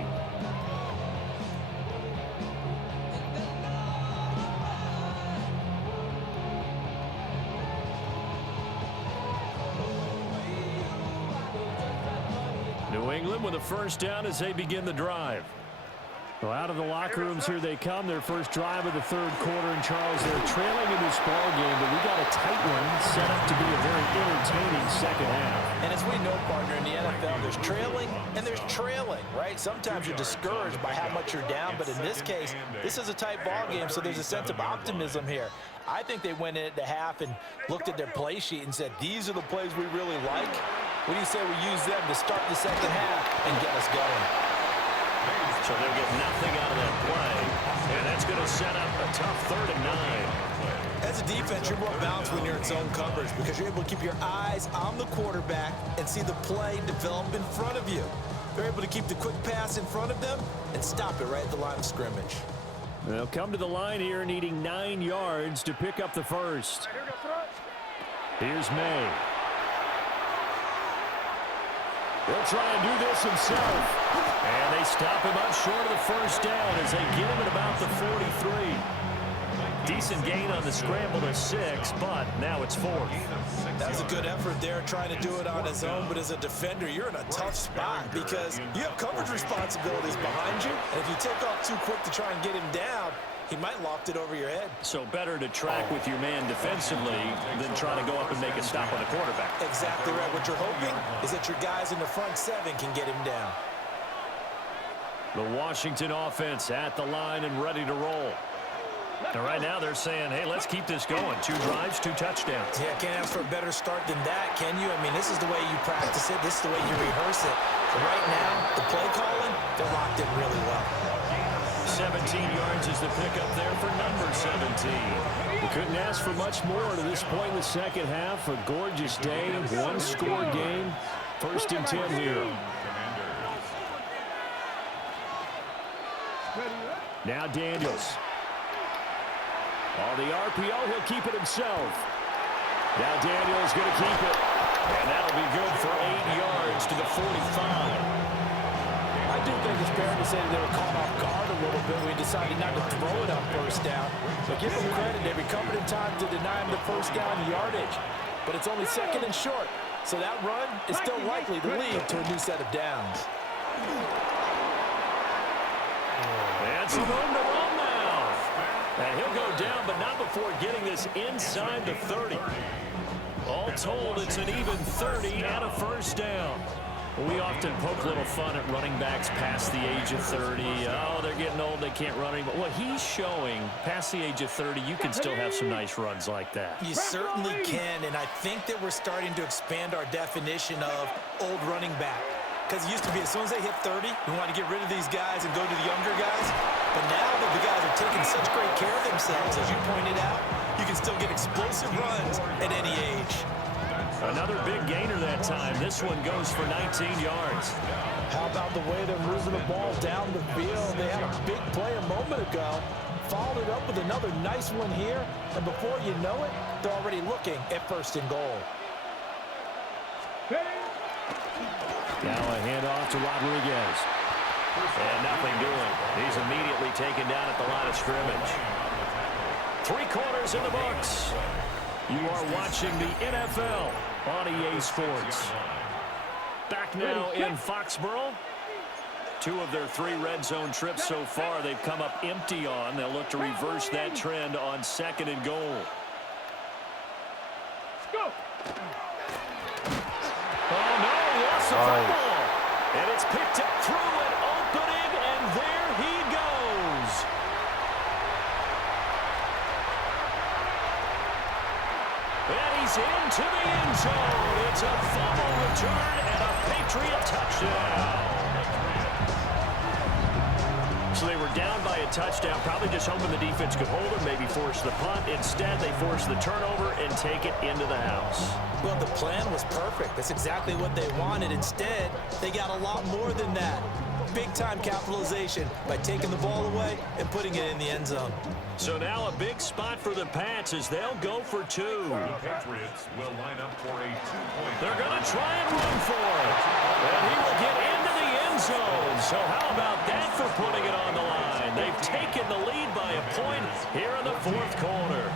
New England with a first down as they begin the drive. Well, out of the locker rooms here they come. Their first drive of the third quarter. And, Charles, they're trailing in this ball game, but we got a tight one set up to be a very entertaining second half. And as we know, partner, in the NFL, there's trailing and there's trailing, right? Sometimes you're discouraged by how much you're down, but in this case, this is a tight ball game, so there's a sense of optimism here. I think they went in at the half and looked at their play sheet and said, these are the plays we really like. What do you say we use them to start the second half and get us going? So they'll get nothing out of that play, and that's going to set up a tough 3rd and 9. As a defense, you're more balanced when you're in zone coverage because you're able to keep your eyes on the quarterback and see the play develop in front of you. They're able to keep the quick pass in front of them and stop it right at the line of scrimmage. They'll come to the line here needing 9 yards to pick up the first. Here's May. He'll try and do this himself. And they stop him up short of the first down as they get him at about the 43. Decent gain on the scramble to 6, but now it's 4th. That was a good effort there trying to do it on his own, but as a defender, you're in a tough spot because you have coverage responsibilities behind you, and if you take off too quick to try and get him down, he might loft it over your head. So better to track with your man defensively than try to go up and make a stop on the quarterback. Exactly right. What you're hoping is that your guys in the front 7 can get him down. The Washington offense at the line and ready to roll. And right now they're saying, hey, let's keep this going. 2 drives, 2 touchdowns. Yeah, can't ask for a better start than that, can you? I mean, this is the way you practice it. This is the way you rehearse it. But right now, the play calling, they're locked in really well. 17 yards is the pickup there for number 17. We couldn't ask for much more to this point in the second half. A gorgeous day, 1-score game. 1st and 10 here. Now Daniels. The RPO, he'll keep it himself. Now Daniels going to keep it. And that'll be good for 8 yards to the 45. I do think it's fair to say that they were caught off guard a little bit. We decided not to throw it on first down. But give them credit. They recovered in time to deny him the first down yardage. But it's only 2nd and short. So that run is still likely to lead to a new set of downs. And some room to run now. And he'll go down, but not before getting this inside the 30. All told, it's an even 30 and a first down. We often poke a little fun at running backs past the age of 30. Oh, they're getting old, they can't run anymore. Well, he's showing past the age of 30, you can still have some nice runs like that. You certainly can, and I think that we're starting to expand our definition of old running back. Because it used to be as soon as they hit 30, we want to get rid of these guys and go to the younger guys. But now that the guys are taking such great care of themselves, as you pointed out, you can still get explosive runs at any age. Another big gainer that time. This one goes for 19 yards. How about the way they're moving the ball down the field? They had a big play a moment ago, followed it up with another nice one here, and before you know it, they're already looking at first and goal. Now a handoff to Rodriguez. And nothing doing. He's immediately taken down at the line of scrimmage. 3 quarters in the books. You are watching the NFL on EA Sports. Back now in Foxborough. 2 of their 3 red zone trips so far they've come up empty on. They'll look to reverse that trend on 2nd and goal. Go! Oh, no, lost the football. And it's picked up through an opening, and there he goes. And he's into the end zone. It's a fumble return and a Patriot touchdown. So they were down by a touchdown, probably just hoping the defense could hold it, maybe force the punt. Instead, they force the turnover and take it into the house. Well, the plan was perfect. That's exactly what they wanted. Instead, they got a lot more than that. Big-time capitalization by taking the ball away and putting it in the end zone. So now a big spot for the Pats as they'll go for 2. The Patriots will line up for a 2-point. They're going to try and run for it. And he will get into the end zone. So how about that for putting it on the line? They've taken the lead by a point here in the 4th quarter.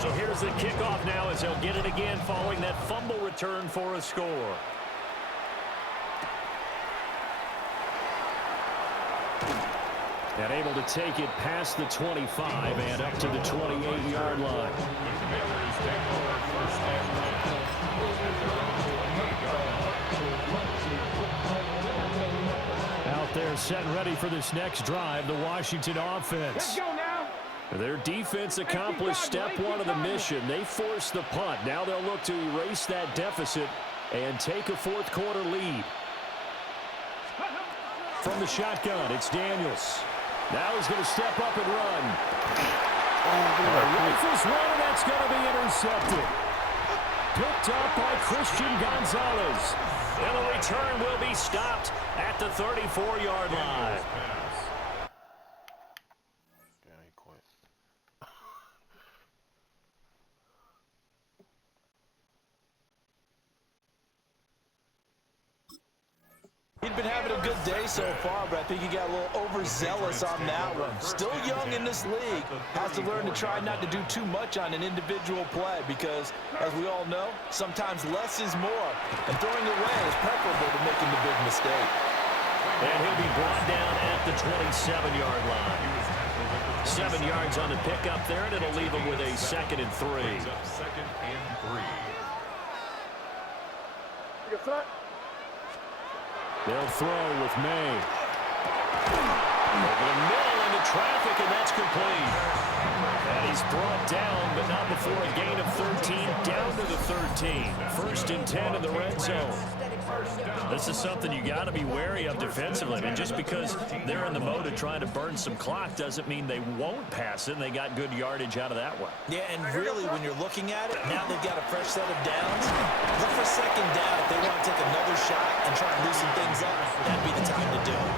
So here's the kickoff now as they'll get it again following that fumble return for a score. And able to take it past the 25 and up to the 28-yard line. Out there set and ready for this next drive, the Washington offense. Let's go now. Their defense accomplished step 1 of the mission. They forced the punt. Now they'll look to erase that deficit and take a 4th quarter lead. From the shotgun, it's Daniels. Now he's going to step up and run. Rifles one, and that's going to be intercepted. Picked up by Christian Gonzalez. And the return will be stopped at the 34-yard line. He'd been having a good day so far, but I think he got a little overzealous on that one. Still young in this league. Has to learn to try not to do too much on an individual play because, as we all know, sometimes less is more. And throwing away is preferable to making the big mistake. And he'll be brought down at the 27-yard line. 7 yards on the pickup there, and it'll leave him with a 2nd and 3. 2nd and 3. They'll throw with May. Over the middle into traffic, and that's complete. And he's brought down, but not before a gain of 13, down to the 13. 1st and 10 in the red zone. This is something you got to be wary of defensively. I mean, just because they're in the mode of trying to burn some clock doesn't mean they won't pass it, and they got good yardage out of that one. Yeah, and really, when you're looking at it, now they've got a fresh set of downs. Look for 2nd down if they want to take another shot and try and loosen things up. That'd be the time to do it.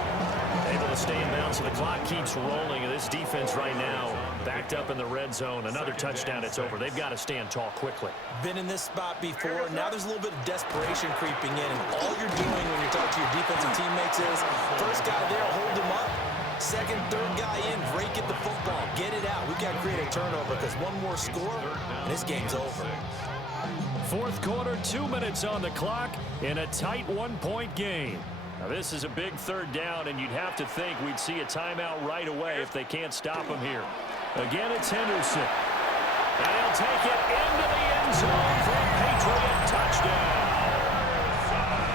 Able to stay in bounds, so the clock keeps rolling. And this defense right now backed up in the red zone. Another touchdown, it's over. They've got to stand tall quickly. Been in this spot before. Now there's a little bit of desperation creeping in. And all you're doing when you're talking to your defensive teammates is, first guy there, hold him up. 2nd, 3rd guy in, break at the football. Get it out. We've got to create a turnover because one more score, and this game's over. Fourth quarter, 2 minutes on the clock in a tight one-point game. Now, this is a big third down, and you'd have to think we'd see a timeout right away if they can't stop him here. Again, it's Henderson. And he'll take it into the end zone for a Patriot touchdown.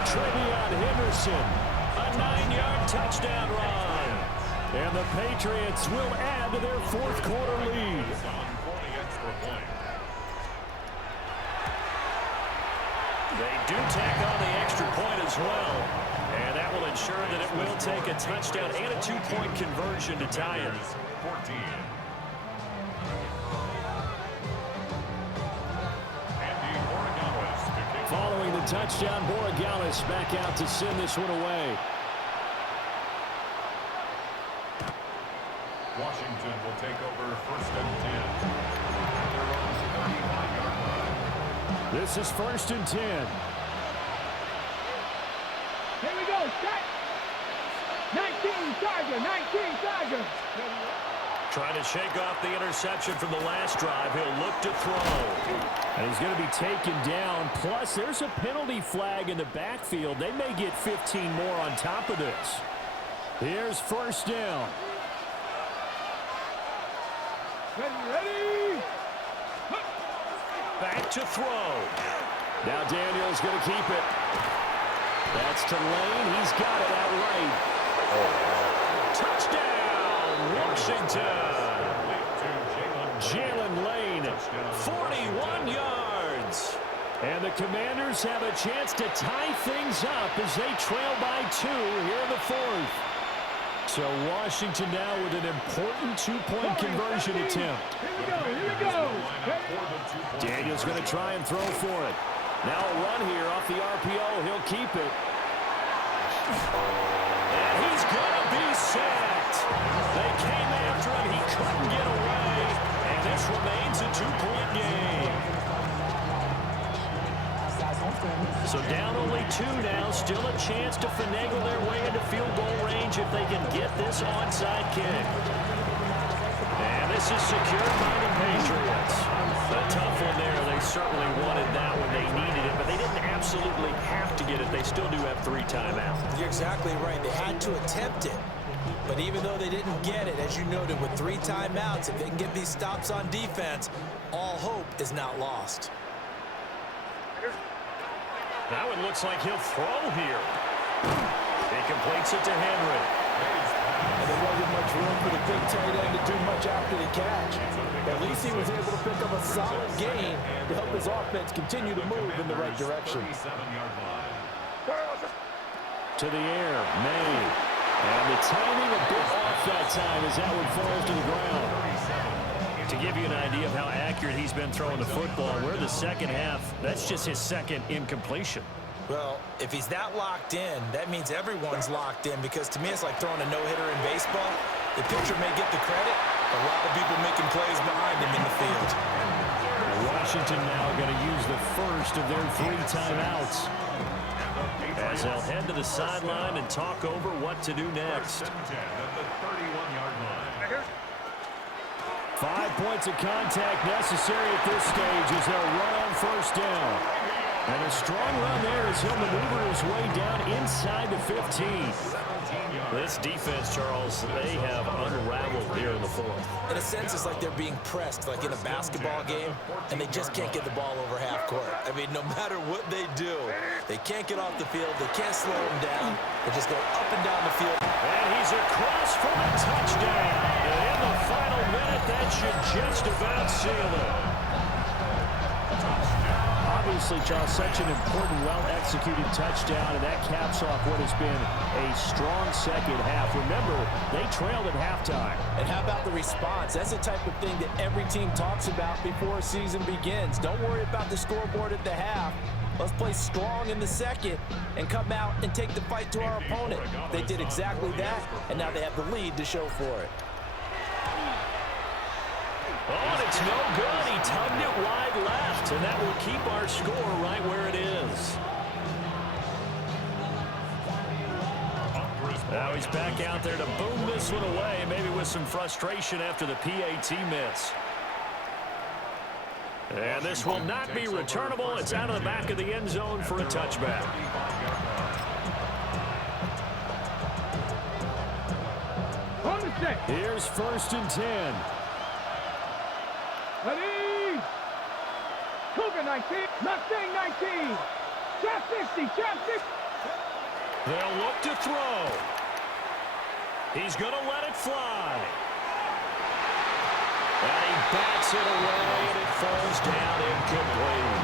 Trevion Henderson, a 9-yard touchdown run. And the Patriots will add to their fourth quarter lead. They do tack on the extra point as well. And that will ensure that it will take a touchdown and a 2-point conversion to tie it. 14. Following the touchdown, Borregales back out to send this one away. Washington will take over first and 10. Their own 35-yard line. This is first and 10. Here we go, set. 19 Tiger, 19 Tiger. Trying to shake off the interception from the last drive. He'll look to throw. And he's going to be taken down. Plus, there's a penalty flag in the backfield. They may get 15 more on top of this. Here's first down. Ready. Back to throw. Now Daniel's going to keep it. That's to Lane. He's got it outright. Touchdown, Washington. Jalen Lane, 41 yards. And the Commanders have a chance to tie things up as they trail by 2 here in the fourth. So Washington now with an important 2-point conversion attempt. Here we go. Daniel's going to try and throw for it. Now a run here off the RPO. He'll keep it. And he's going to be sacked. They came after him. He couldn't get away. And this remains a 2-point game. So down only 2 now. Still a chance to finagle their way into field goal range if they can get this onside kick. And this is secured by the Patriots. A tough one there. They certainly wanted that when they needed it, but they didn't absolutely have to get it. They still do have 3 timeouts. You're exactly right. They had to attempt it. But even though they didn't get it, as you noted, with 3 timeouts, if they can get these stops on defense, all hope is not lost. Now it looks like he'll throw here. He completes it to Henry. And there wasn't much room for the big tight end to do much after the catch. At least he was able to pick up a solid gain to help his offense continue to move in the right direction. To the air, May. And the timing a bit off that time as that one falls to the ground. To give you an idea of how accurate he's been throwing the football, we're the second half. That's just his second incompletion. Well, if he's that locked in, that means everyone's locked in, because to me it's like throwing a no-hitter in baseball. The pitcher may get the credit, a lot of people making plays behind him in the field. Washington now going to use the first of their 3 timeouts, as they'll head to the sideline and talk over what to do next. 5 points of contact necessary at this stage as they'll run on first down. And a strong run there as he'll maneuver his way down inside the 15. This defense, Charles, they have unraveled here in the fourth. In a sense, it's like they're being pressed, like in a basketball game, and they just can't get the ball over half court. I mean, no matter what they do, they can't get off the field. They can't slow them down. They just go up and down the field. And he's across for a touchdown. And in the final minute, that should just about seal it. Obviously, Charles, such an important, well-executed touchdown, and that caps off what has been a strong second half. Remember, they trailed at halftime. And how about the response? That's the type of thing that every team talks about before a season begins. Don't worry about the scoreboard at the half. Let's play strong in the second and come out and take the fight to our opponent. They did exactly that, and now they have the lead to show for it. Oh, and it's no good. He tugged it wide left, and that will keep our score right where it is. Now he's back out there to boom this one away, maybe with some frustration after the PAT miss. And this will not be returnable. It's out of the back of the end zone for a touchback. Here's 1st and 10. Ready? Cougar 19, Mustang 19. Trap 60, trap 60. They'll look to throw. He's going to let it fly. And he bats it away, and it falls down incomplete.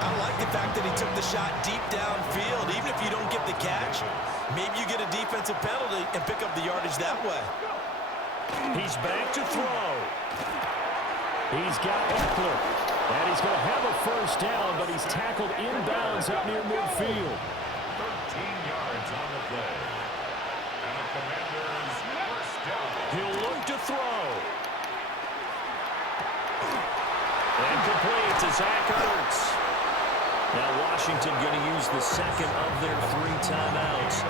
I like the fact that he took the shot deep downfield. Even if you don't get the catch, maybe you get a defensive penalty and pick up the yardage that way. He's back to throw. He's got Eckler. And he's going to have a 1st down, but he's tackled inbounds up near midfield. 13 yards on the play. And the Commanders' 1st down. He'll look to throw. And complete to Zach Ertz. Now Washington going to use the 2nd of their 3 timeouts.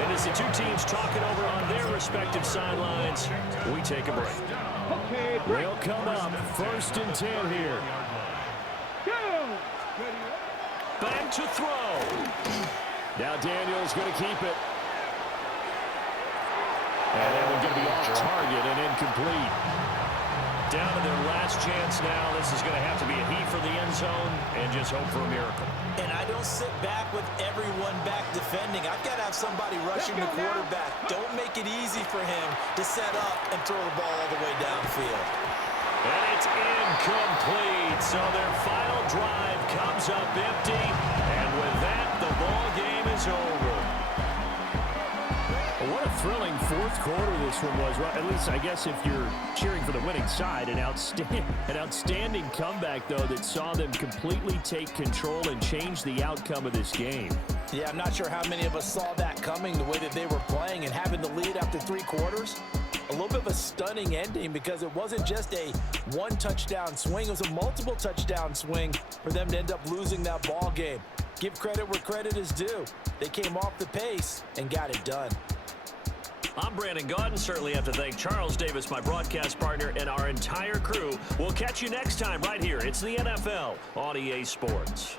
And as the two teams talking over on their respective sidelines, we take a break. They'll come up 1st and 10 here. Back to throw. Now Daniel's going to keep it. And that one's going to be off target and incomplete. Down to their last chance now. This is going to have to be a heat for the end zone and just hope for a miracle. And I don't sit back with everyone back defending. I've got to have somebody rushing the quarterback. Don't make it easy for him to set up and throw the ball all the way downfield. And it's incomplete. So their final drive comes up empty. And with that, the ball game is over. What a thrilling 4th quarter this one was. Well, at least, I guess, if you're cheering for the winning side, an outstanding comeback, though, that saw them completely take control and change the outcome of this game. Yeah, I'm not sure how many of us saw that coming, the way that they were playing and having the lead after 3 quarters. A little bit of a stunning ending because it wasn't just a 1-touchdown swing. It was a multiple touchdown swing for them to end up losing that ball game. Give credit where credit is due. They came off the pace and got it done. I'm Brandon Gaudin. Certainly have to thank Charles Davis, my broadcast partner, and our entire crew. We'll catch you next time right here. It's the NFL on EA Sports.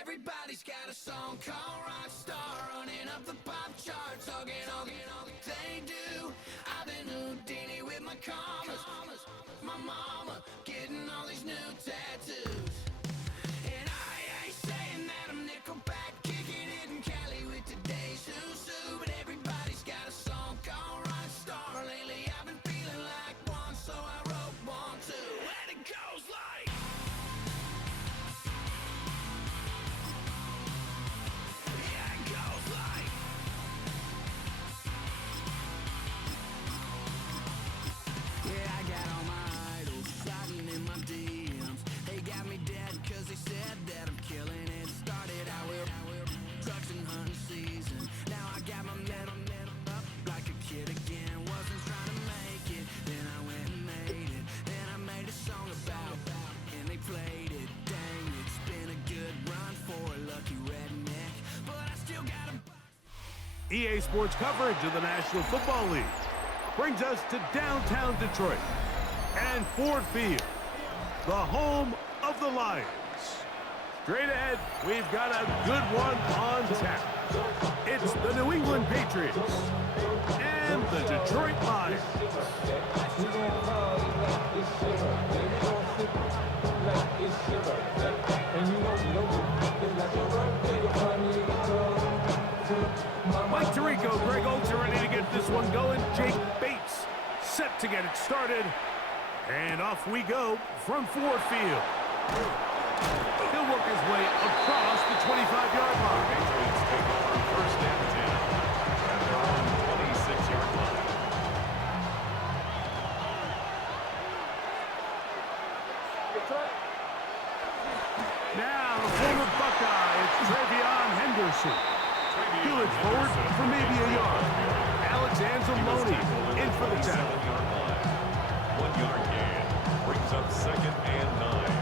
Everybody's got a song called Rock Star, running up the pop charts, all they do. I've been Houdini with my commas, my mama getting all these new tattoos. And I ain't saying that I'm Nickelback, kicking it in Cali with today's Susu, but everybody's got a song called Rock Star. Lately I've been feeling like one, so I wrote one too, and it goes like. EA Sports coverage of the National Football League brings us to downtown Detroit and Ford Field, the home of the Lions. Straight ahead, we've got a good one on tap. It's the New England Patriots and the Detroit Lions. Mike Tirico, Greg Olds are ready to get this one going. Jake Bates set to get it started. And off we go from Ford Field. He'll work his way across the 25-yard line. Patriots take over 1st and 10 at their own 26-yard line. Henderson. He'll it forward for maybe a yard. Alex Anzalone in for the tackle. 1 yard gain. Brings up 2nd and 9.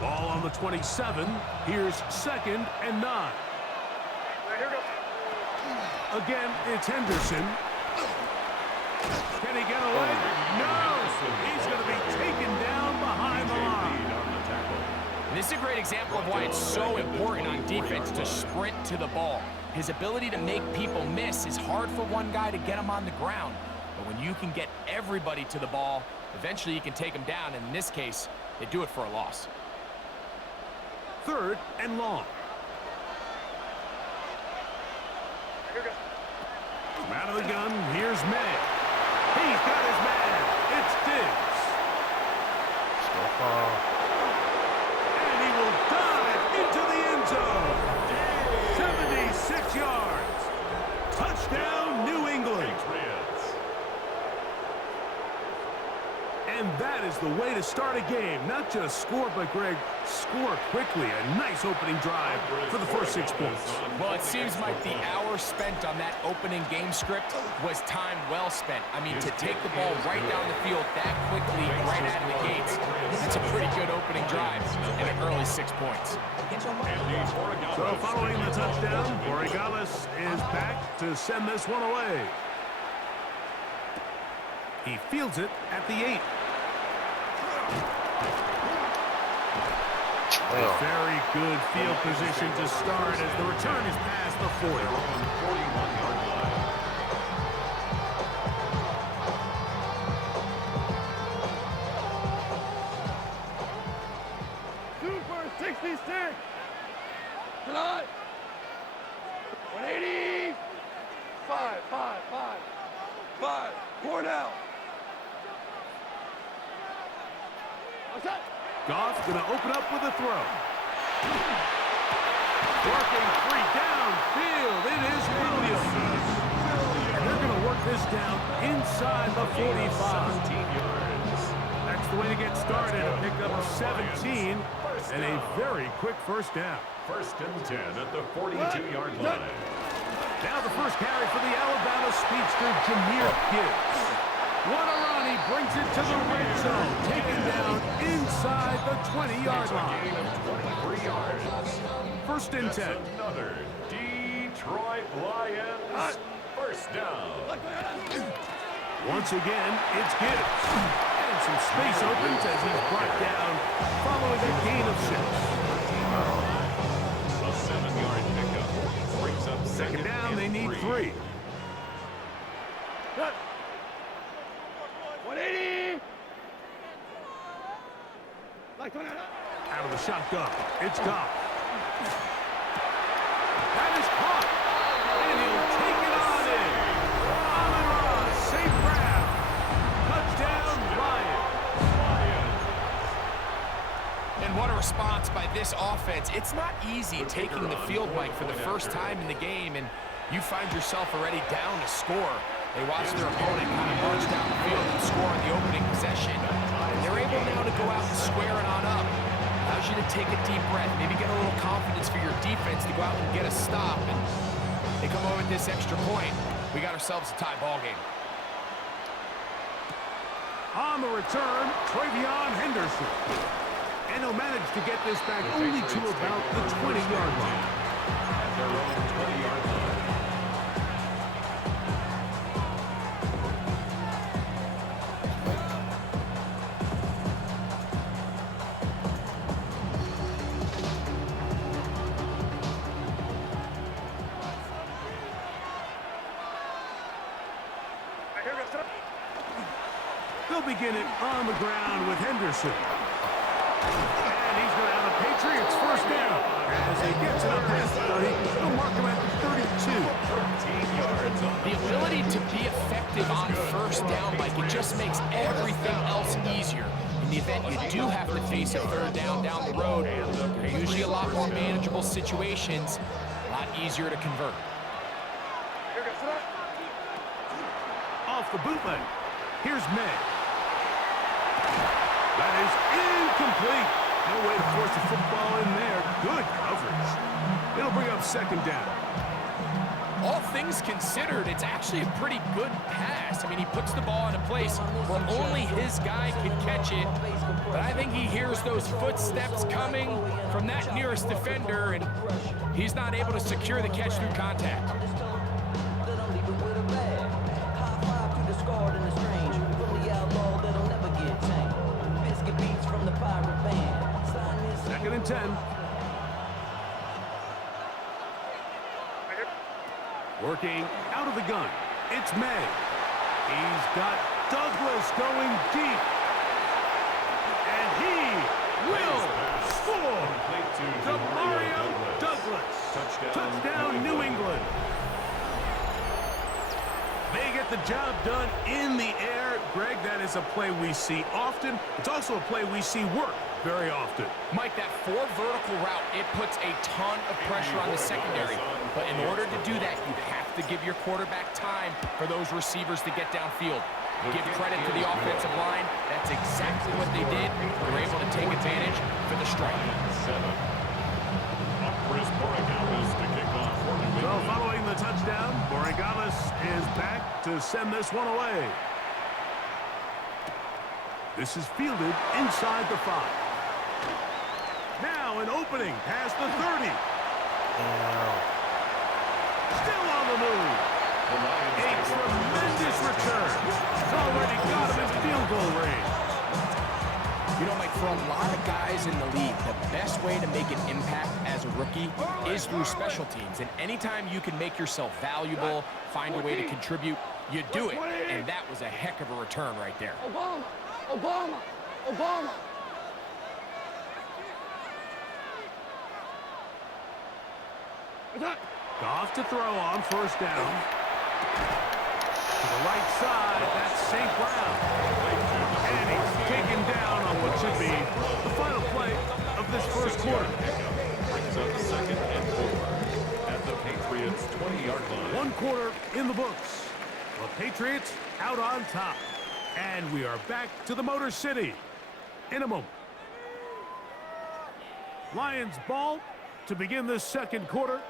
Ball on the 27. Here's 2nd and 9. Again, it's Henderson. Can he get away? No! He's going to be taken down behind the line. This is a great example of why it's so important on defense to sprint to the ball. His ability to make people miss is hard for one guy to get him on the ground. But when you can get everybody to the ball, eventually you can take him down. And in this case, they do it for a loss. 3rd and long. From out of the gun, here's May. He's got his man. It's Diggs. And he will dive into the end zone. 76 yards. Touchdown, New England. And that is the way to start a game. Not just score, but, Greg, score quickly. A nice opening drive for the first 6 points. Well, it seems like the hour spent on that opening game script was time well spent. I mean, to take the ball right down the field that quickly, right out of the gates, that's a pretty good opening drive and an early 6 points. So following the touchdown, Borregales is back to send this one away. He fields it at the 8. A very good field position to start as the return is past the 40. Super 66. Tonight. 180. 5. 4 down. Goff going to open up with a throw. Working free downfield. It is Williams. And they're going to work this down inside the 45. That's the way to get started. A pickup of 17 and a very quick first down. 1st and 10 at the 42-yard line. Now the first carry for the Alabama speedster, Jahmyr Gibbs. Guarani brings it to the red zone, taken down inside the 20-yard line. 23 yards. 1st and 10. Another Detroit Lions first down. Once again, it's Gibbs. And some space opens as he's brought down following a gain of 6. A 7-yard pickup brings up 2nd down, they need 3. 180. Out of the shotgun, it's Goff. That is caught. And he'll take it on in. Amon-Ra, safe grab. Touchdown, Lions. And what a response by this offense. It's not easy taking the field, Mike, for the first time in the game, and you find yourself already down to score. They watch their opponent kind of march down the field and score on the opening possession. And they're able now to go out and square it on up. Allows you to take a deep breath, maybe get a little confidence for your defense to go out and get a stop. And they come over with this extra point. We got ourselves a tie ball game. On the return, Travion Henderson. And he'll manage to get this back only to about the 20-yard line. At their own 20-yard line. They'll begin it on the ground with Henderson. And he's going to have the Patriots first down. As he gets it up past the 30, they'll mark him at the 32. The ability to be effective on first down, Mike, it just makes everything else easier. In the event you do have to face a 3rd down the road, they're usually a lot more manageable situations, a lot easier to convert. Off the bootleg. Here's May. That is incomplete. No way to force the football in there. Good coverage. It'll bring up second down. All things considered, it's actually a pretty good pass. I mean, he puts the ball in a place where only his guy can catch it. But I think he hears those footsteps coming from that nearest defender, and he's not able to secure the catch through contact. Second and 10. Working out of the gun. It's May. He's got Douglas going deep. And he will score. Demario Douglas. Touchdown, New England. They get the job done in the air. Greg, that is a play we see often. It's also a play we see work very often. Mike, that 4 vertical route, it puts a ton of pressure on the secondary. But in order to do that, you have to give your quarterback time for those receivers to get downfield. Give credit to the offensive line. That's exactly what they did. They were able to take advantage for the strike. So following the touchdown, Borregales is back to send this one away. This is fielded inside the 5. Now an opening past the 30. Still on the move. A tremendous return. He's already got him in field goal range. You know, Mike, for a lot of guys in the league, the best way to make an impact as a rookie is through special teams. And anytime you can make yourself valuable, find a way to contribute, you do it. And that was a heck of a return right there. Obama. Goff to throw on first down. To the right side, that's St. Brown. And he's taken down on what should be the final play of this first quarter. Brings up second and 4 at the Patriots' 20-yard line. 1 quarter in the books. The Patriots out on top. And we are back to the Motor City in a moment. Lions ball to begin this second quarter.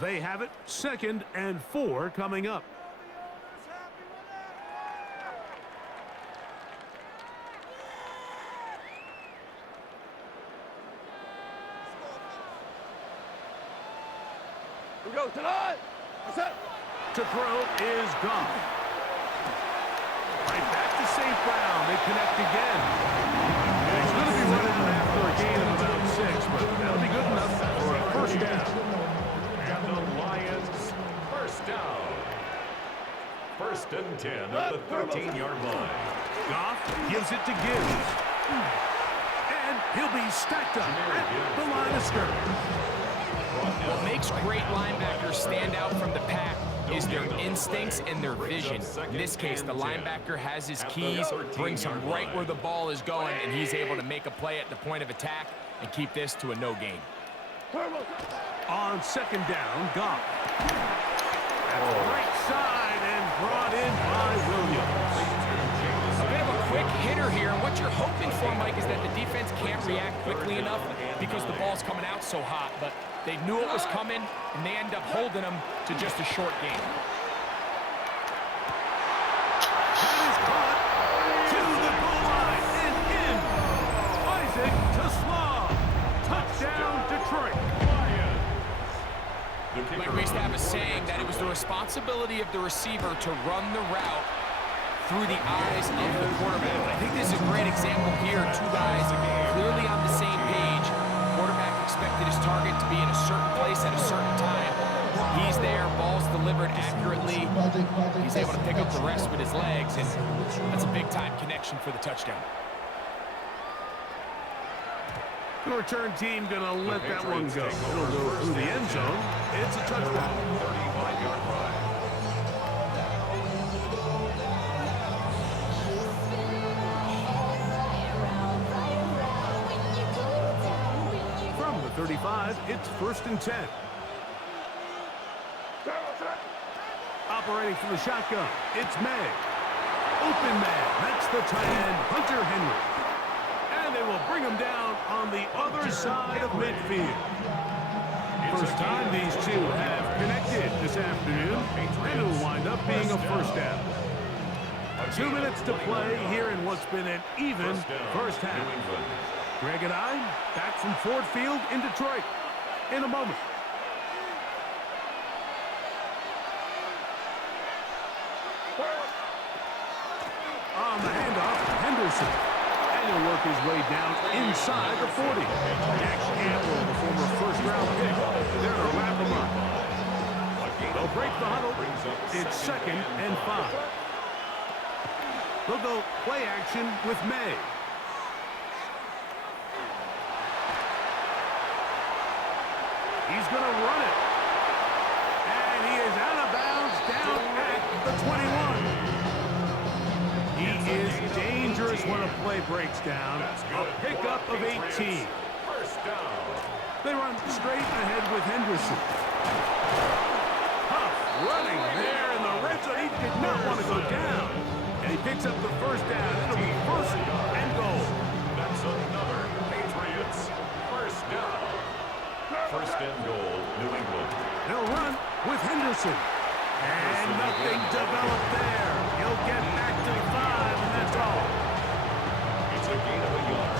They have it, 2nd and 4 coming up. We go tonight. What's up? To throw is gone. Right back to St. Brown. They connect again. He's going to be running him after a gain of about 6, but that'll be good enough for a first down. And the Lions first down. 1st and 10 at the 13-yard line. Goff gives it to Gibbs. And he'll be stacked up at the line of scrimmage. What makes great linebackers stand out from the pack is their instincts and their vision. In this case, the linebacker has his keys, brings him right where the ball is going, and he's able to make a play at the point of attack and keep this to a no gain. On 2nd down, Goff. At the right side and brought in by Williams. A bit of a quick hitter here. What you're hoping for, Mike, is that the defense can't react quickly enough because the ball's coming out so hot, but they knew it was coming, and they end up holding them to just a short game. That is caught to the goal line and in. Isaac to Slaw. Touchdown, Detroit. Like we used to have a saying that it was the responsibility of the receiver to run the route through the eyes of the quarterback. I think this is a great example here. 2 guys clearly on the same page. Quarterback expected his target to be in a certain place at a certain time. He's there, ball's delivered accurately. He's able to pick up the rest with his legs, and that's a big-time connection for the touchdown. The return team going to let that one go. It'll go through the end zone. It's a touchdown. 35-yard line. From the 35, it's 1st and 10. Operating from the shotgun, it's May. Open man, that's the tight end, Hunter Henry. And they will bring him down on on the other side of midfield. First time these two have connected this afternoon, and it will wind up being a first down. 2 minutes to play here in what's been an even first half. Greg and I back from Ford Field in Detroit in a moment. On the handoff, Henderson. And he'll work his way down inside the 40. Jack Campbell, the former first-round pick. They're going to wrap him up. They'll break the huddle. It's 2nd and 5. They'll go play action with May. He's going to run it. And he is out of bounds down at the 21. He is dangerous when a play breaks down. A pickup of 18. They run straight ahead with Henderson. Huff running there in the red zone. He did not want to go down. And he picks up the first down. It'll be 1st and goal. That's another Patriots first down. 1st and goal, New England. They'll run with Henderson. And nothing developed there. He'll get back to the 5, and that's all. It's a gain of a yard.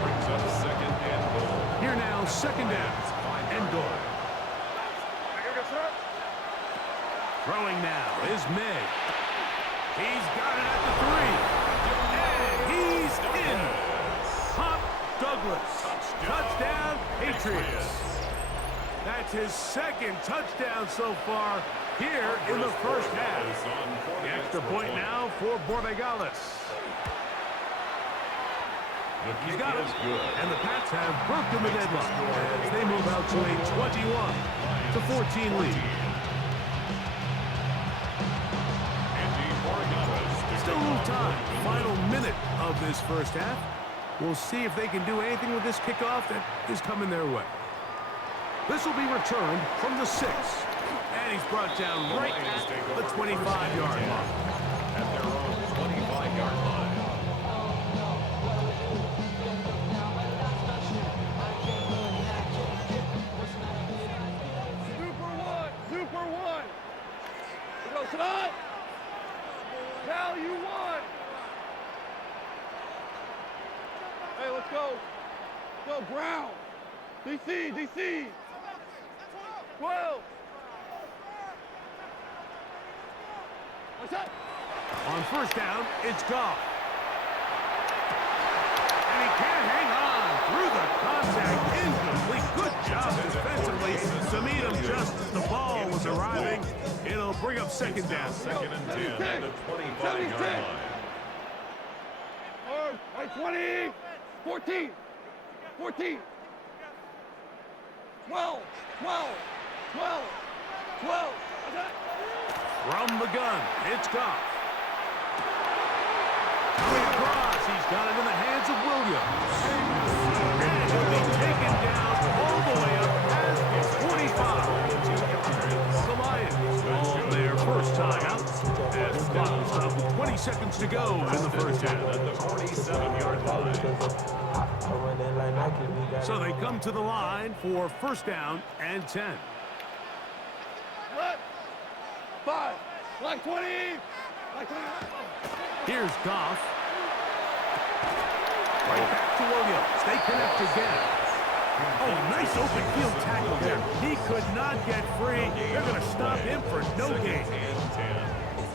Brings up 2nd and goal. Here now, 2nd down and goal. Throwing now is May. He's got it at the 3. And he's in. Pop Douglas. Touchdown, Patriots. That's his 2nd touchdown so far here in the first half. The extra point now for Borregales. He's got it. And the Pats have broken the deadlock as they move out to a 21-14 lead. Still a little time. Final minute of this first half. We'll see if they can do anything with this kickoff that is coming their way. This will be returned from the 6. And he's brought down right at the 25-yard line. At their own 25-yard line. Super one. We go, son. Cal, you won. Hey, let's go. Go, Brown. DC. 12. What's up? On first down, it's Goff. And he can't hang on through the contact. Incomplete. Good job defensively to meet him just as the ball was arriving. It'll bring up 2nd down. 2nd and 10 at the 25-yard line. Or 20. 14. 14. 12. 12. From the gun, it's Goff. Coming across, he's got it in the hands of Williams. And he'll be taken down all the way up past the 45. The Lions on their first time out. As the clock is up with 20 seconds to go in the first half. At the 47-yard line. So they come to the line for first down and 10. What? 5. Like 20. Like 20. Here's Goff. Right back to Williams. They connect again. Oh, nice open field tackle there. He could not get free. They're going to stop him for no gain.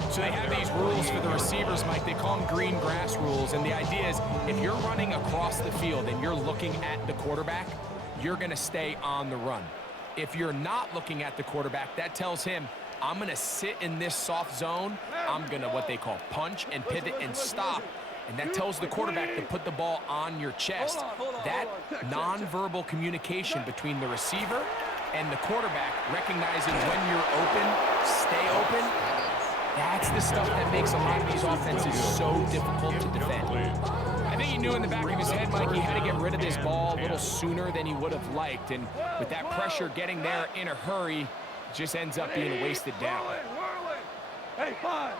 So they have these rules for the receivers, Mike. They call them green grass rules. And the idea is if you're running across the field and you're looking at the quarterback, you're going to stay on the run. If you're not looking at the quarterback, that tells him, I'm going to sit in this soft zone. I'm going to what they call punch and pivot and stop. And that tells the quarterback to put the ball on your chest. That nonverbal communication between the receiver and the quarterback, recognizing when you're open, stay open, that's the stuff that makes a lot of these offenses so difficult to defend. I think he knew in the back of his head, Mike, he had to get rid of this ball a little sooner than he would have liked. And with that pressure getting there in a hurry, it just ends up being a wasted down. Hey, 5.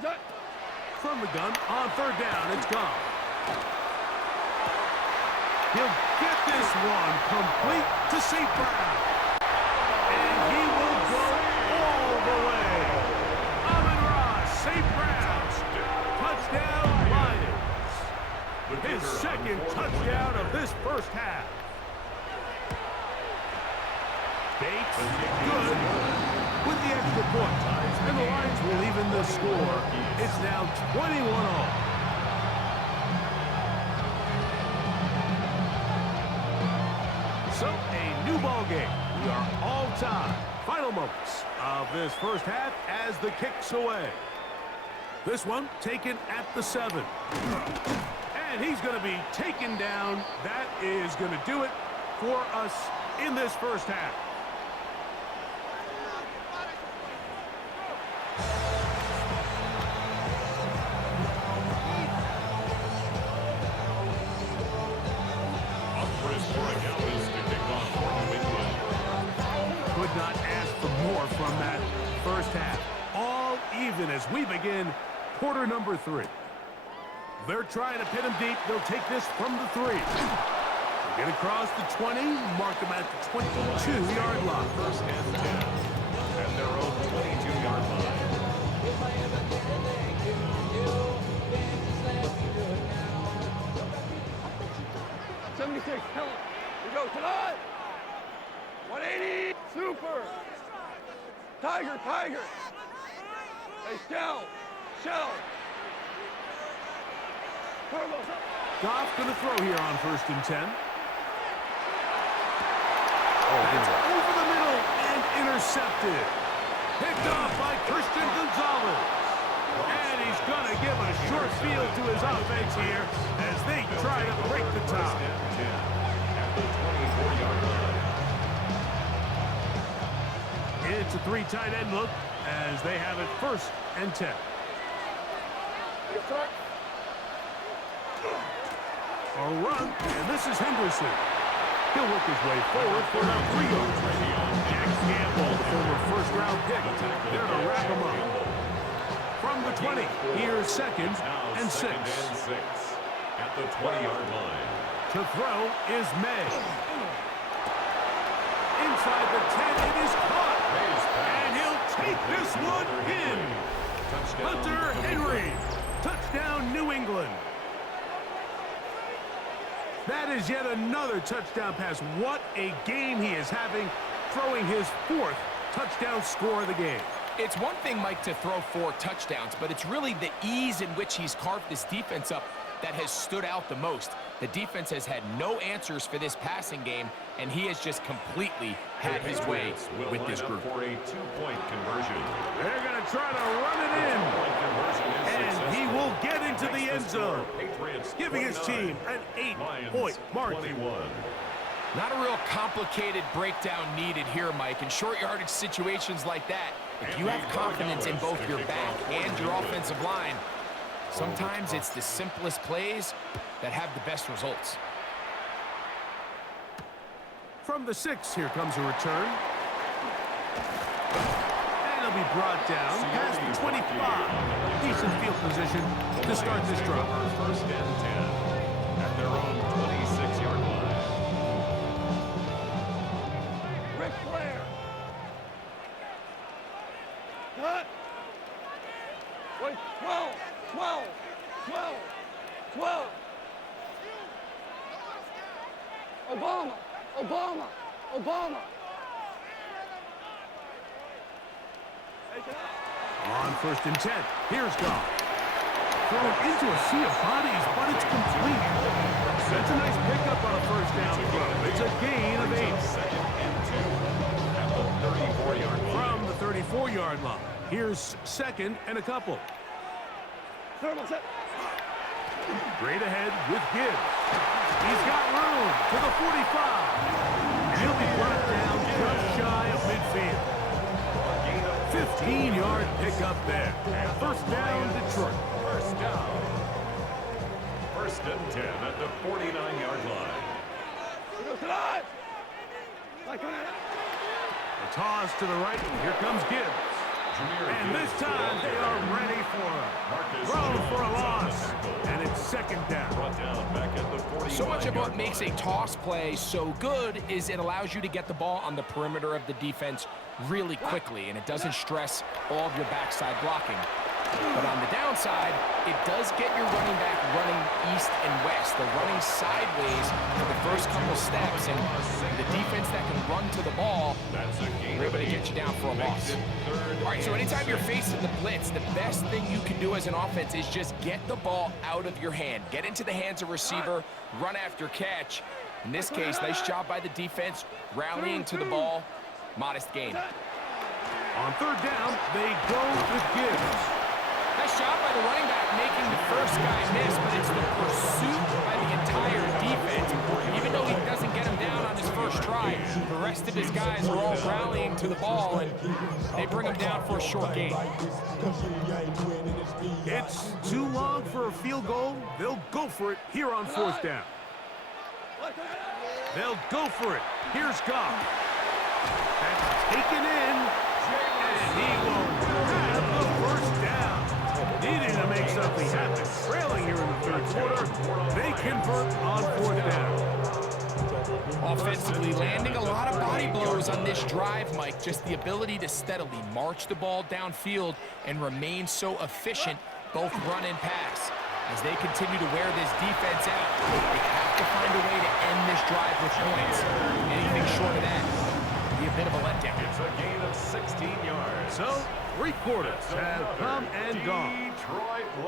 From the gun, on third down, it's gone. He'll get this one complete to St. Brown. And he will go all the way. Amon-Ra St. Brown. Touchdown, Lions. His second touchdown of this first half. Bates, good, with the extra point. And the Lions will even the score. It's now 21-all. So, a new ball game. We are all tied. Final moments of this first half as the kick's away. This one taken at the 7. And he's going to be taken down. That is going to do it for us in this first half. Could not ask for more from that first half. All even as we begin quarter number 3. They're trying to pin him deep. They'll take this from the 3. Get across the 20, mark him at the 22-yard line. First and 10 at their own 22-yard line. 76, hell. We go tonight. 180, super. Tiger, tiger. Hey, shell, shell. Goff going to throw here on first and 10. That's over the middle and intercepted. Picked off by Christian Gonzalez. And he's going to give a short field to his offense here as they try to break the tie. At the 24-yard line. It's a 3 tight end look as they have it first and 10. A run, and this is Henderson. He'll work his way forward for about 3 yards. Jack Campbell, the former first-round pick, there to wrap him up. From the 20, here's second and 6. At the 20-yard line. To throw is May. Inside the 10, it is caught. And he'll take this one in. Hunter Henry. Touchdown, New England. That is yet another touchdown pass. What a game he is having, throwing his 4th touchdown score of the game. It's one thing, Mike, to throw 4 touchdowns, but it's really the ease in which he's carved this defense up that has stood out the most. The defense has had no answers for this passing game, and he has just completely had his way with this group. For a 2-point conversion. They're going to try to run it in. And he will get into the end zone, giving his team an 8-point margin. Not a real complicated breakdown needed here, Mike. In short yardage situations like that, if you have confidence in both your back and your offensive line, sometimes it's the simplest plays that have the best results. From the 6, here comes a return. And he'll be brought down past the 25. Decent field position to start this drive. First and 10 at their own 26-yard line. Ric Flair. Cut. Wait, 12, 12, 12, 12. Obama, Obama, Obama. On first and 10, here's Goff. Thrown into a sea of bodies, but it's complete. That's a nice pickup on a first down throw. It's a gain of 8. Second and 2 at the 34-yard line. From the 34-yard line, here's second and a couple. Straight ahead with Gibbs. He's got room to the 45. And he'll be brought down just shy of midfield. 15-yard pickup there. First down, Detroit. First down. First and 10 at the 49-yard line. A toss to the right. Here comes Gibbs. And this time they are ready for it. Throw for a loss. And it's second down. So much of what makes a toss play so good is it allows you to get the ball on the perimeter of the defense really quickly, and it doesn't stress all of your backside blocking. But on the downside, it does get your running back running east and west. They're running sideways for the first couple steps, and the defense that can run to the ball, they're able to get you down for a loss. All right, so anytime you're facing the blitz, the best thing you can do as an offense is just get the ball out of your hand. Get into the hands of receiver, run after catch. In this case, nice job by the defense, rallying to the ball. Modest gain. On third down, they go with Gibbs. Nice job by the running back making the first guy miss, but it's the pursuit by the entire defense. Even though he doesn't get him down on his first try, the rest of his guys are all rallying to the ball, and they bring him down for a short gain. It's too long for a field goal. They'll go for it here on fourth down. They'll go for it. Here's Goff. That's taken in, and he won't have the first down. Needing to make something happen. Trailing here in the third quarter, they convert on fourth down. Offensively, landing a lot of body blows on this drive, Mike. Just the ability to steadily march the ball downfield and remain so efficient, both run and pass. As they continue to wear this defense out, they have to find a way to end this drive with points. Anything short of that would be a bit of a letdown. It's a gain of 16 yards. So, three quarters have come and gone.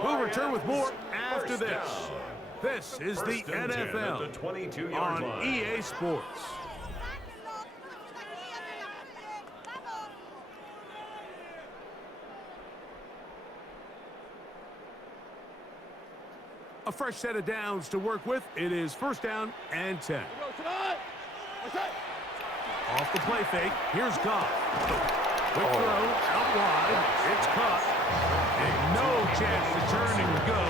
We'll return with more after this. This is the NFL on EA Sports. A fresh set of downs to work with. It is first down and 10. Off the play fake. Here's Goff. Quick throw out wide. It's caught. And no chance to turn and go.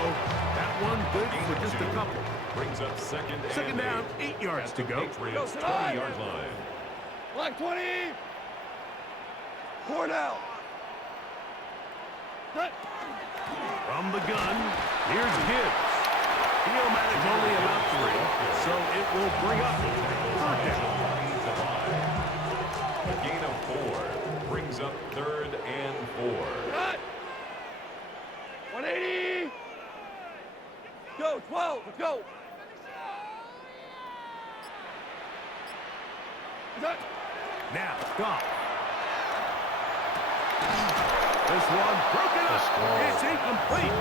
That one good for just a couple. Brings up second down, 8 yards to go. Patriots 20-yard line. Black 20. 4 down. From the gun, here's Gibbs. He'll manage only about 3, so it will bring up third down. A gain of 4 brings up third and 4. Cut. 180. Go, 12, let's go. Now, Goff. This one broken up. It's incomplete.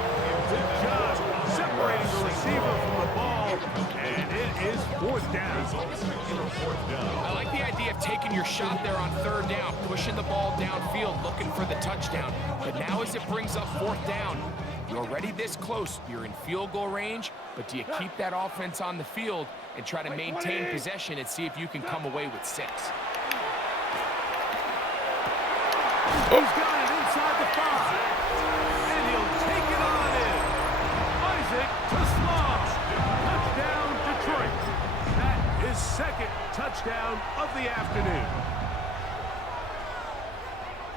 Good job separating the receiver from the ball, and it is fourth down. I like the idea of taking your shot there on third down, pushing the ball downfield, looking for the touchdown. But now as it brings up fourth down, you're already this close. You're in field goal range, but do you keep that offense on the field and try to maintain possession and see if you can come away with 6? He's got it inside the 5, and he'll take it on in. Isaac to Slaw. Touchdown, Detroit. That is second touchdown of the afternoon.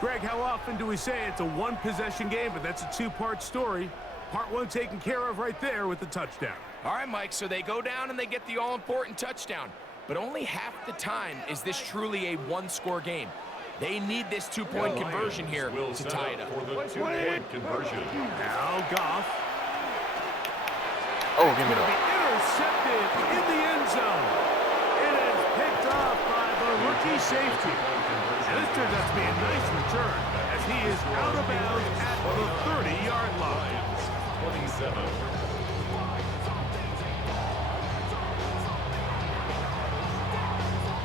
Greg, how often do we say it's a one-possession game, but that's a two-part story? Part one taken care of right there with the touchdown. All right, Mike, so they go down and they get the all-important touchdown. But only half the time is this truly a one-score game. They need this two-point conversion here to tie it up. For the two-point conversion. Now Goff. Oh, give me Going to that. be intercepted in the end zone. It is picked off by the rookie safety. And this turns out to be a nice return as he is out of bounds at the 30-yard line. 27.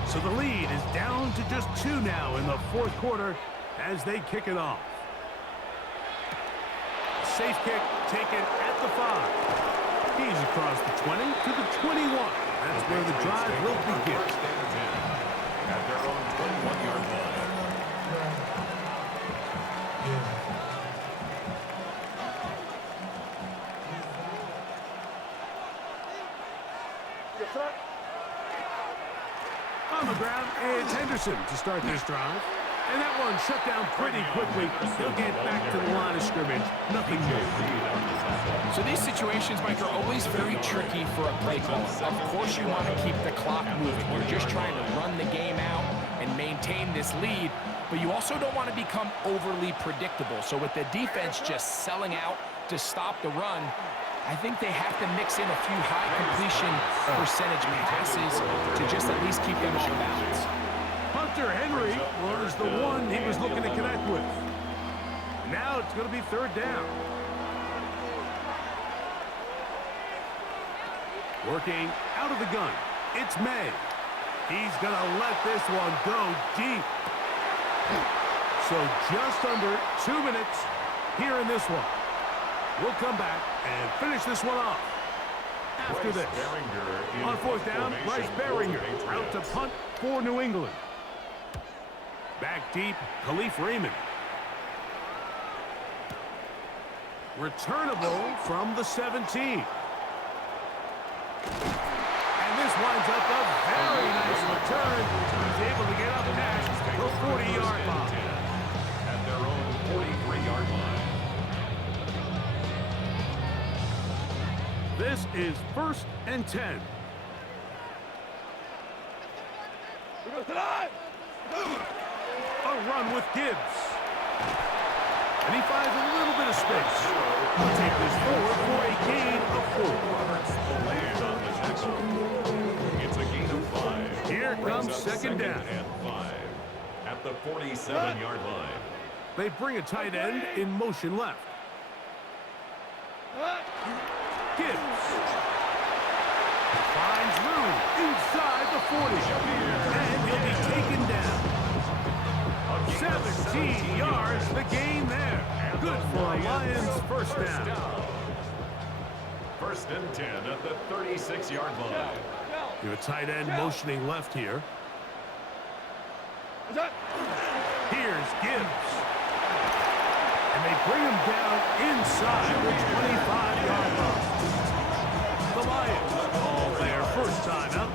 So the lead is down to just 2 now in the fourth quarter as they kick it off. Safe kick taken at the 5. He's across the 20 to the 21. That's where the drive will begin. At their own 21-yard line. On the ground, it's Henderson to start this drive. And that one shut down pretty quickly. He'll get back to the line of scrimmage. Nothing more. So these situations, Mike, are always very tricky for a play caller. Of course you want to keep the clock moving. You're just trying to run the game out and maintain this lead, but you also don't want to become overly predictable. So with the defense just selling out to stop the run, I think they have to mix in a few high completion percentage passes to just at least keep them off balance. Hunter Henry was the one he was looking to connect with. Now it's going to be third down. Working out of the gun, it's May. He's going to let this one go deep. So just under 2 minutes here in this one. We'll come back and finish this one off. After this, on fourth down, Bryce Baringer out to punt for New England. Back deep, Khalif Raymond. Returnable from the 17. And this winds up a very nice return. He's able to get up past the 40-yard line. At their own 43-yard line. This is 1st and 10. A run with Gibbs. And he finds a little bit of space. He'll take this forward for a gain of 4. It's a gain of 5. Here comes second down. And 5 at the 47-yard line. They bring a tight end in motion left. Gibbs finds room inside the 40. And he'll be taken down. 17 yards, the gain there. Good for a Lions first down. 1st and 10 at the 36-yard line. You have a tight end motioning left here. Here's Gibbs. And they bring him down inside the 25-yard line. The Lions call their first time out.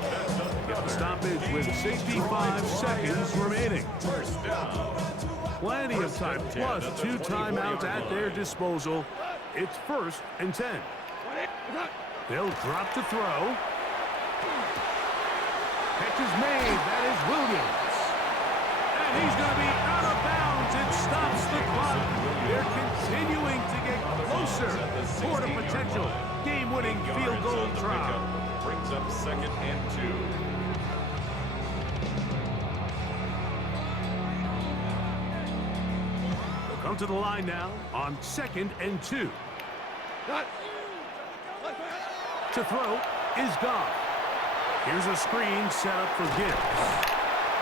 Get the stoppage with 65 seconds remaining. First down. Plenty of time, plus 2 timeouts at their disposal. It's 1st and 10. They'll drop to throw. Catch is made. That is Williams. And he's going to be out of bounds. It stops the clock. They're continuing to get closer toward a potential game-winning field goal try. Brings up 2nd and 2. Come to the line now on 2nd and 2. To throw is Goff. Here's a screen set up for Gibbs.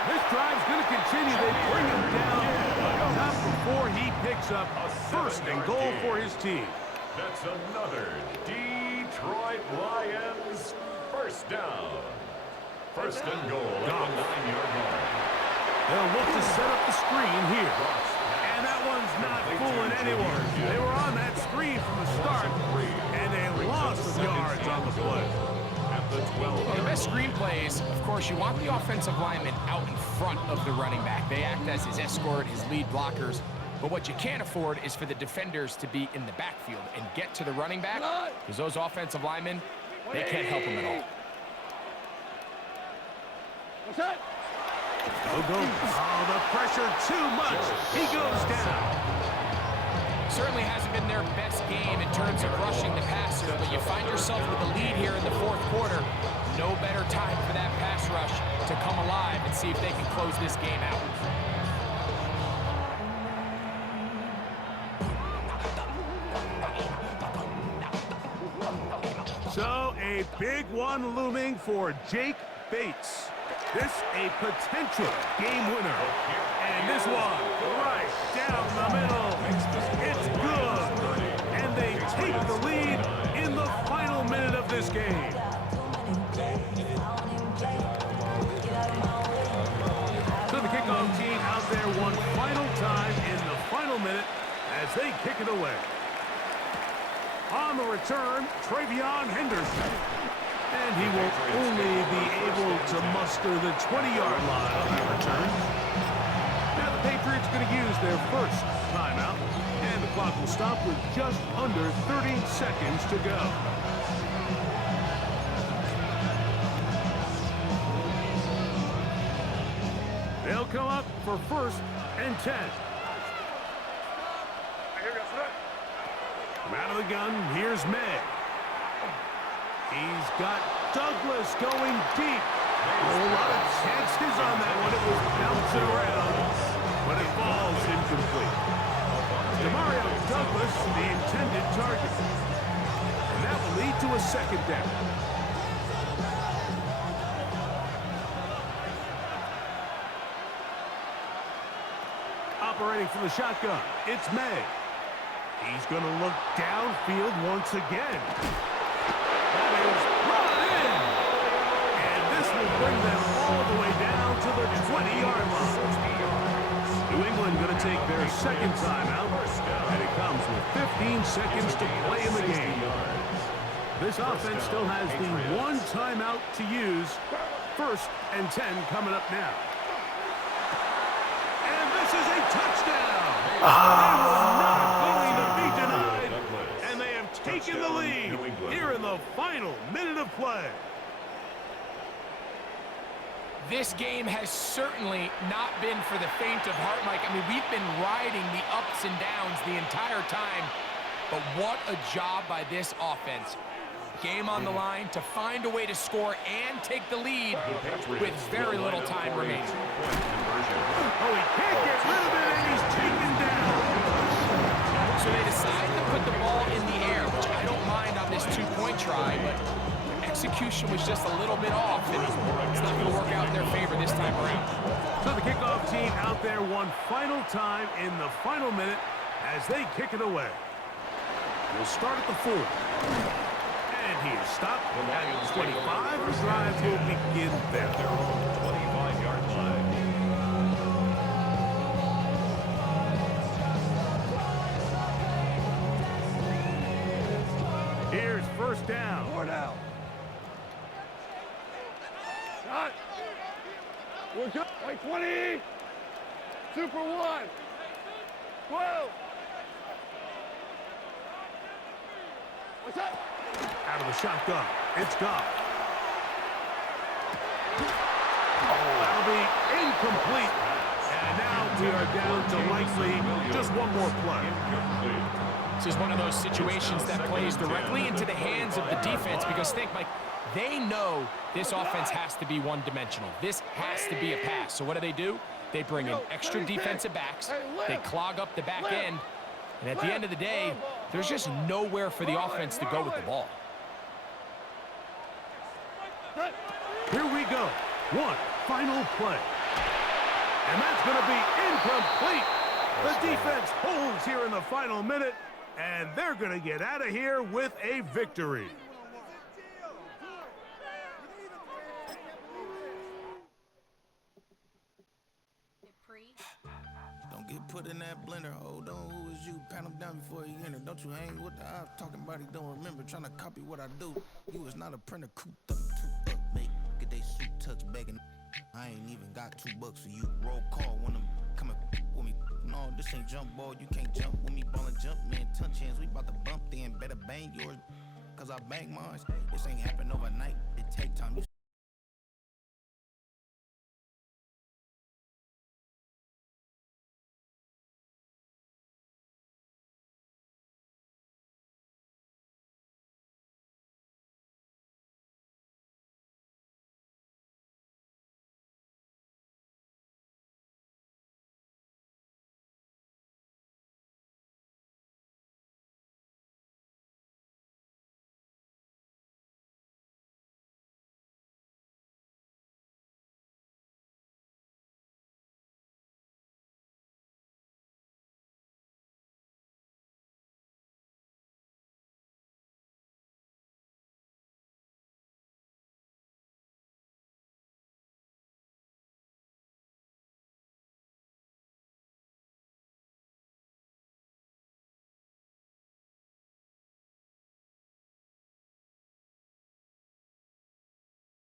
This drive's going to continue. They bring him down not before he picks up 1st and goal for his team. That's another Detroit Lions first down. 1st and goal at the 9-yard line. They'll look to set up the screen here. And that one's not fooling anyone. They were on that screen from the start, and they lost some yards on the play. Well, the best screen plays, of course, you want the offensive lineman out in front of the running back. They act as his escort, his lead blockers. But what you can't afford is for the defenders to be in the backfield and get to the running back, because those offensive linemen, they can't help him at all. Oh, the pressure too much. He goes down. Certainly hasn't been their best game in terms of rushing the passer, but you find yourself with the lead here in the 4th quarter. No better time for that pass rush to come alive and see if they can close this game out. So a big one looming for Jake Bates. This a potential game winner. And this one right down the middle. It's good. And they take the lead in the final minute of this game. So the kickoff team out there one final time in the final minute as they kick it away. On the return, Travion Henderson. And he will only be able to muster the 20-yard line on that return. Now the Patriots going to use their first timeout, and the clock will stop with just under 30 seconds to go. They'll come up for 1st and 10. From out of the gun, here's May. He's got Douglas going deep. A lot of chances on that one. It was bouncing around, but it falls incomplete. Demario Douglas, the intended target. And that will lead to a 2nd down. Operating from the shotgun, it's May. He's going to look downfield once again. That is brought in. And this will bring them all the way down to the 20-yard line. New England going to take their 2nd timeout, and it comes with 15 seconds to play in the game. This offense still has the 1 timeout to use. 1st and 10 coming up now. And this is a touchdown. They will not going to be denied, and they have taken the lead here in the final minute of play. This game has certainly not been for the faint of heart, Mike. I mean, we've been riding the ups and downs the entire time, but what a job by this offense. Game on the line to find a way to score and take the lead with very little time remaining. Oh, he can't get rid of it, and he's taken down. So they decide to put the ball in the air, which I don't mind on this 2-point try, but execution was just a little bit off, and it's not going to work out in their favor this time around. So the kickoff team out there one final time in the final minute as they kick it away. We'll start at the 4. And he is stopped at 25. The drive will begin there. 25-yard line. Here's 1st down. 4 down. Shot. We're good. Like 20. Super 1. 12. What's up? Out of the shotgun, it's Goff. Oh, that'll be incomplete. And now we are down to likely just one more play. This is one of those situations that plays directly into the hands of the defense because think, Mike, they know this offense has to be one-dimensional. This has to be a pass. So what do? They bring in extra defensive backs. They clog up the back end. And at the end of the day, there's just nowhere for the offense to go with the ball. Here we go. One final play. And that's going to be incomplete. The defense holds here in the final minute, and they're going to get out of here with a victory. Don't get put in that blender. Hold on, who is you? Pat him down before you enter. Don't you hang with the ops talking about he don't remember. Trying to copy what I do. You is not a printer. Cooped up, toot up, make get they suit touch begging. I ain't even got $2 for you. Roll call when I'm coming with me. No, this ain't jump ball. You can't jump with me. Ballin' jump, man. Touch hands. We about to bump then. Better bang yours. Cause I bang mine. This ain't happen overnight. It take time. You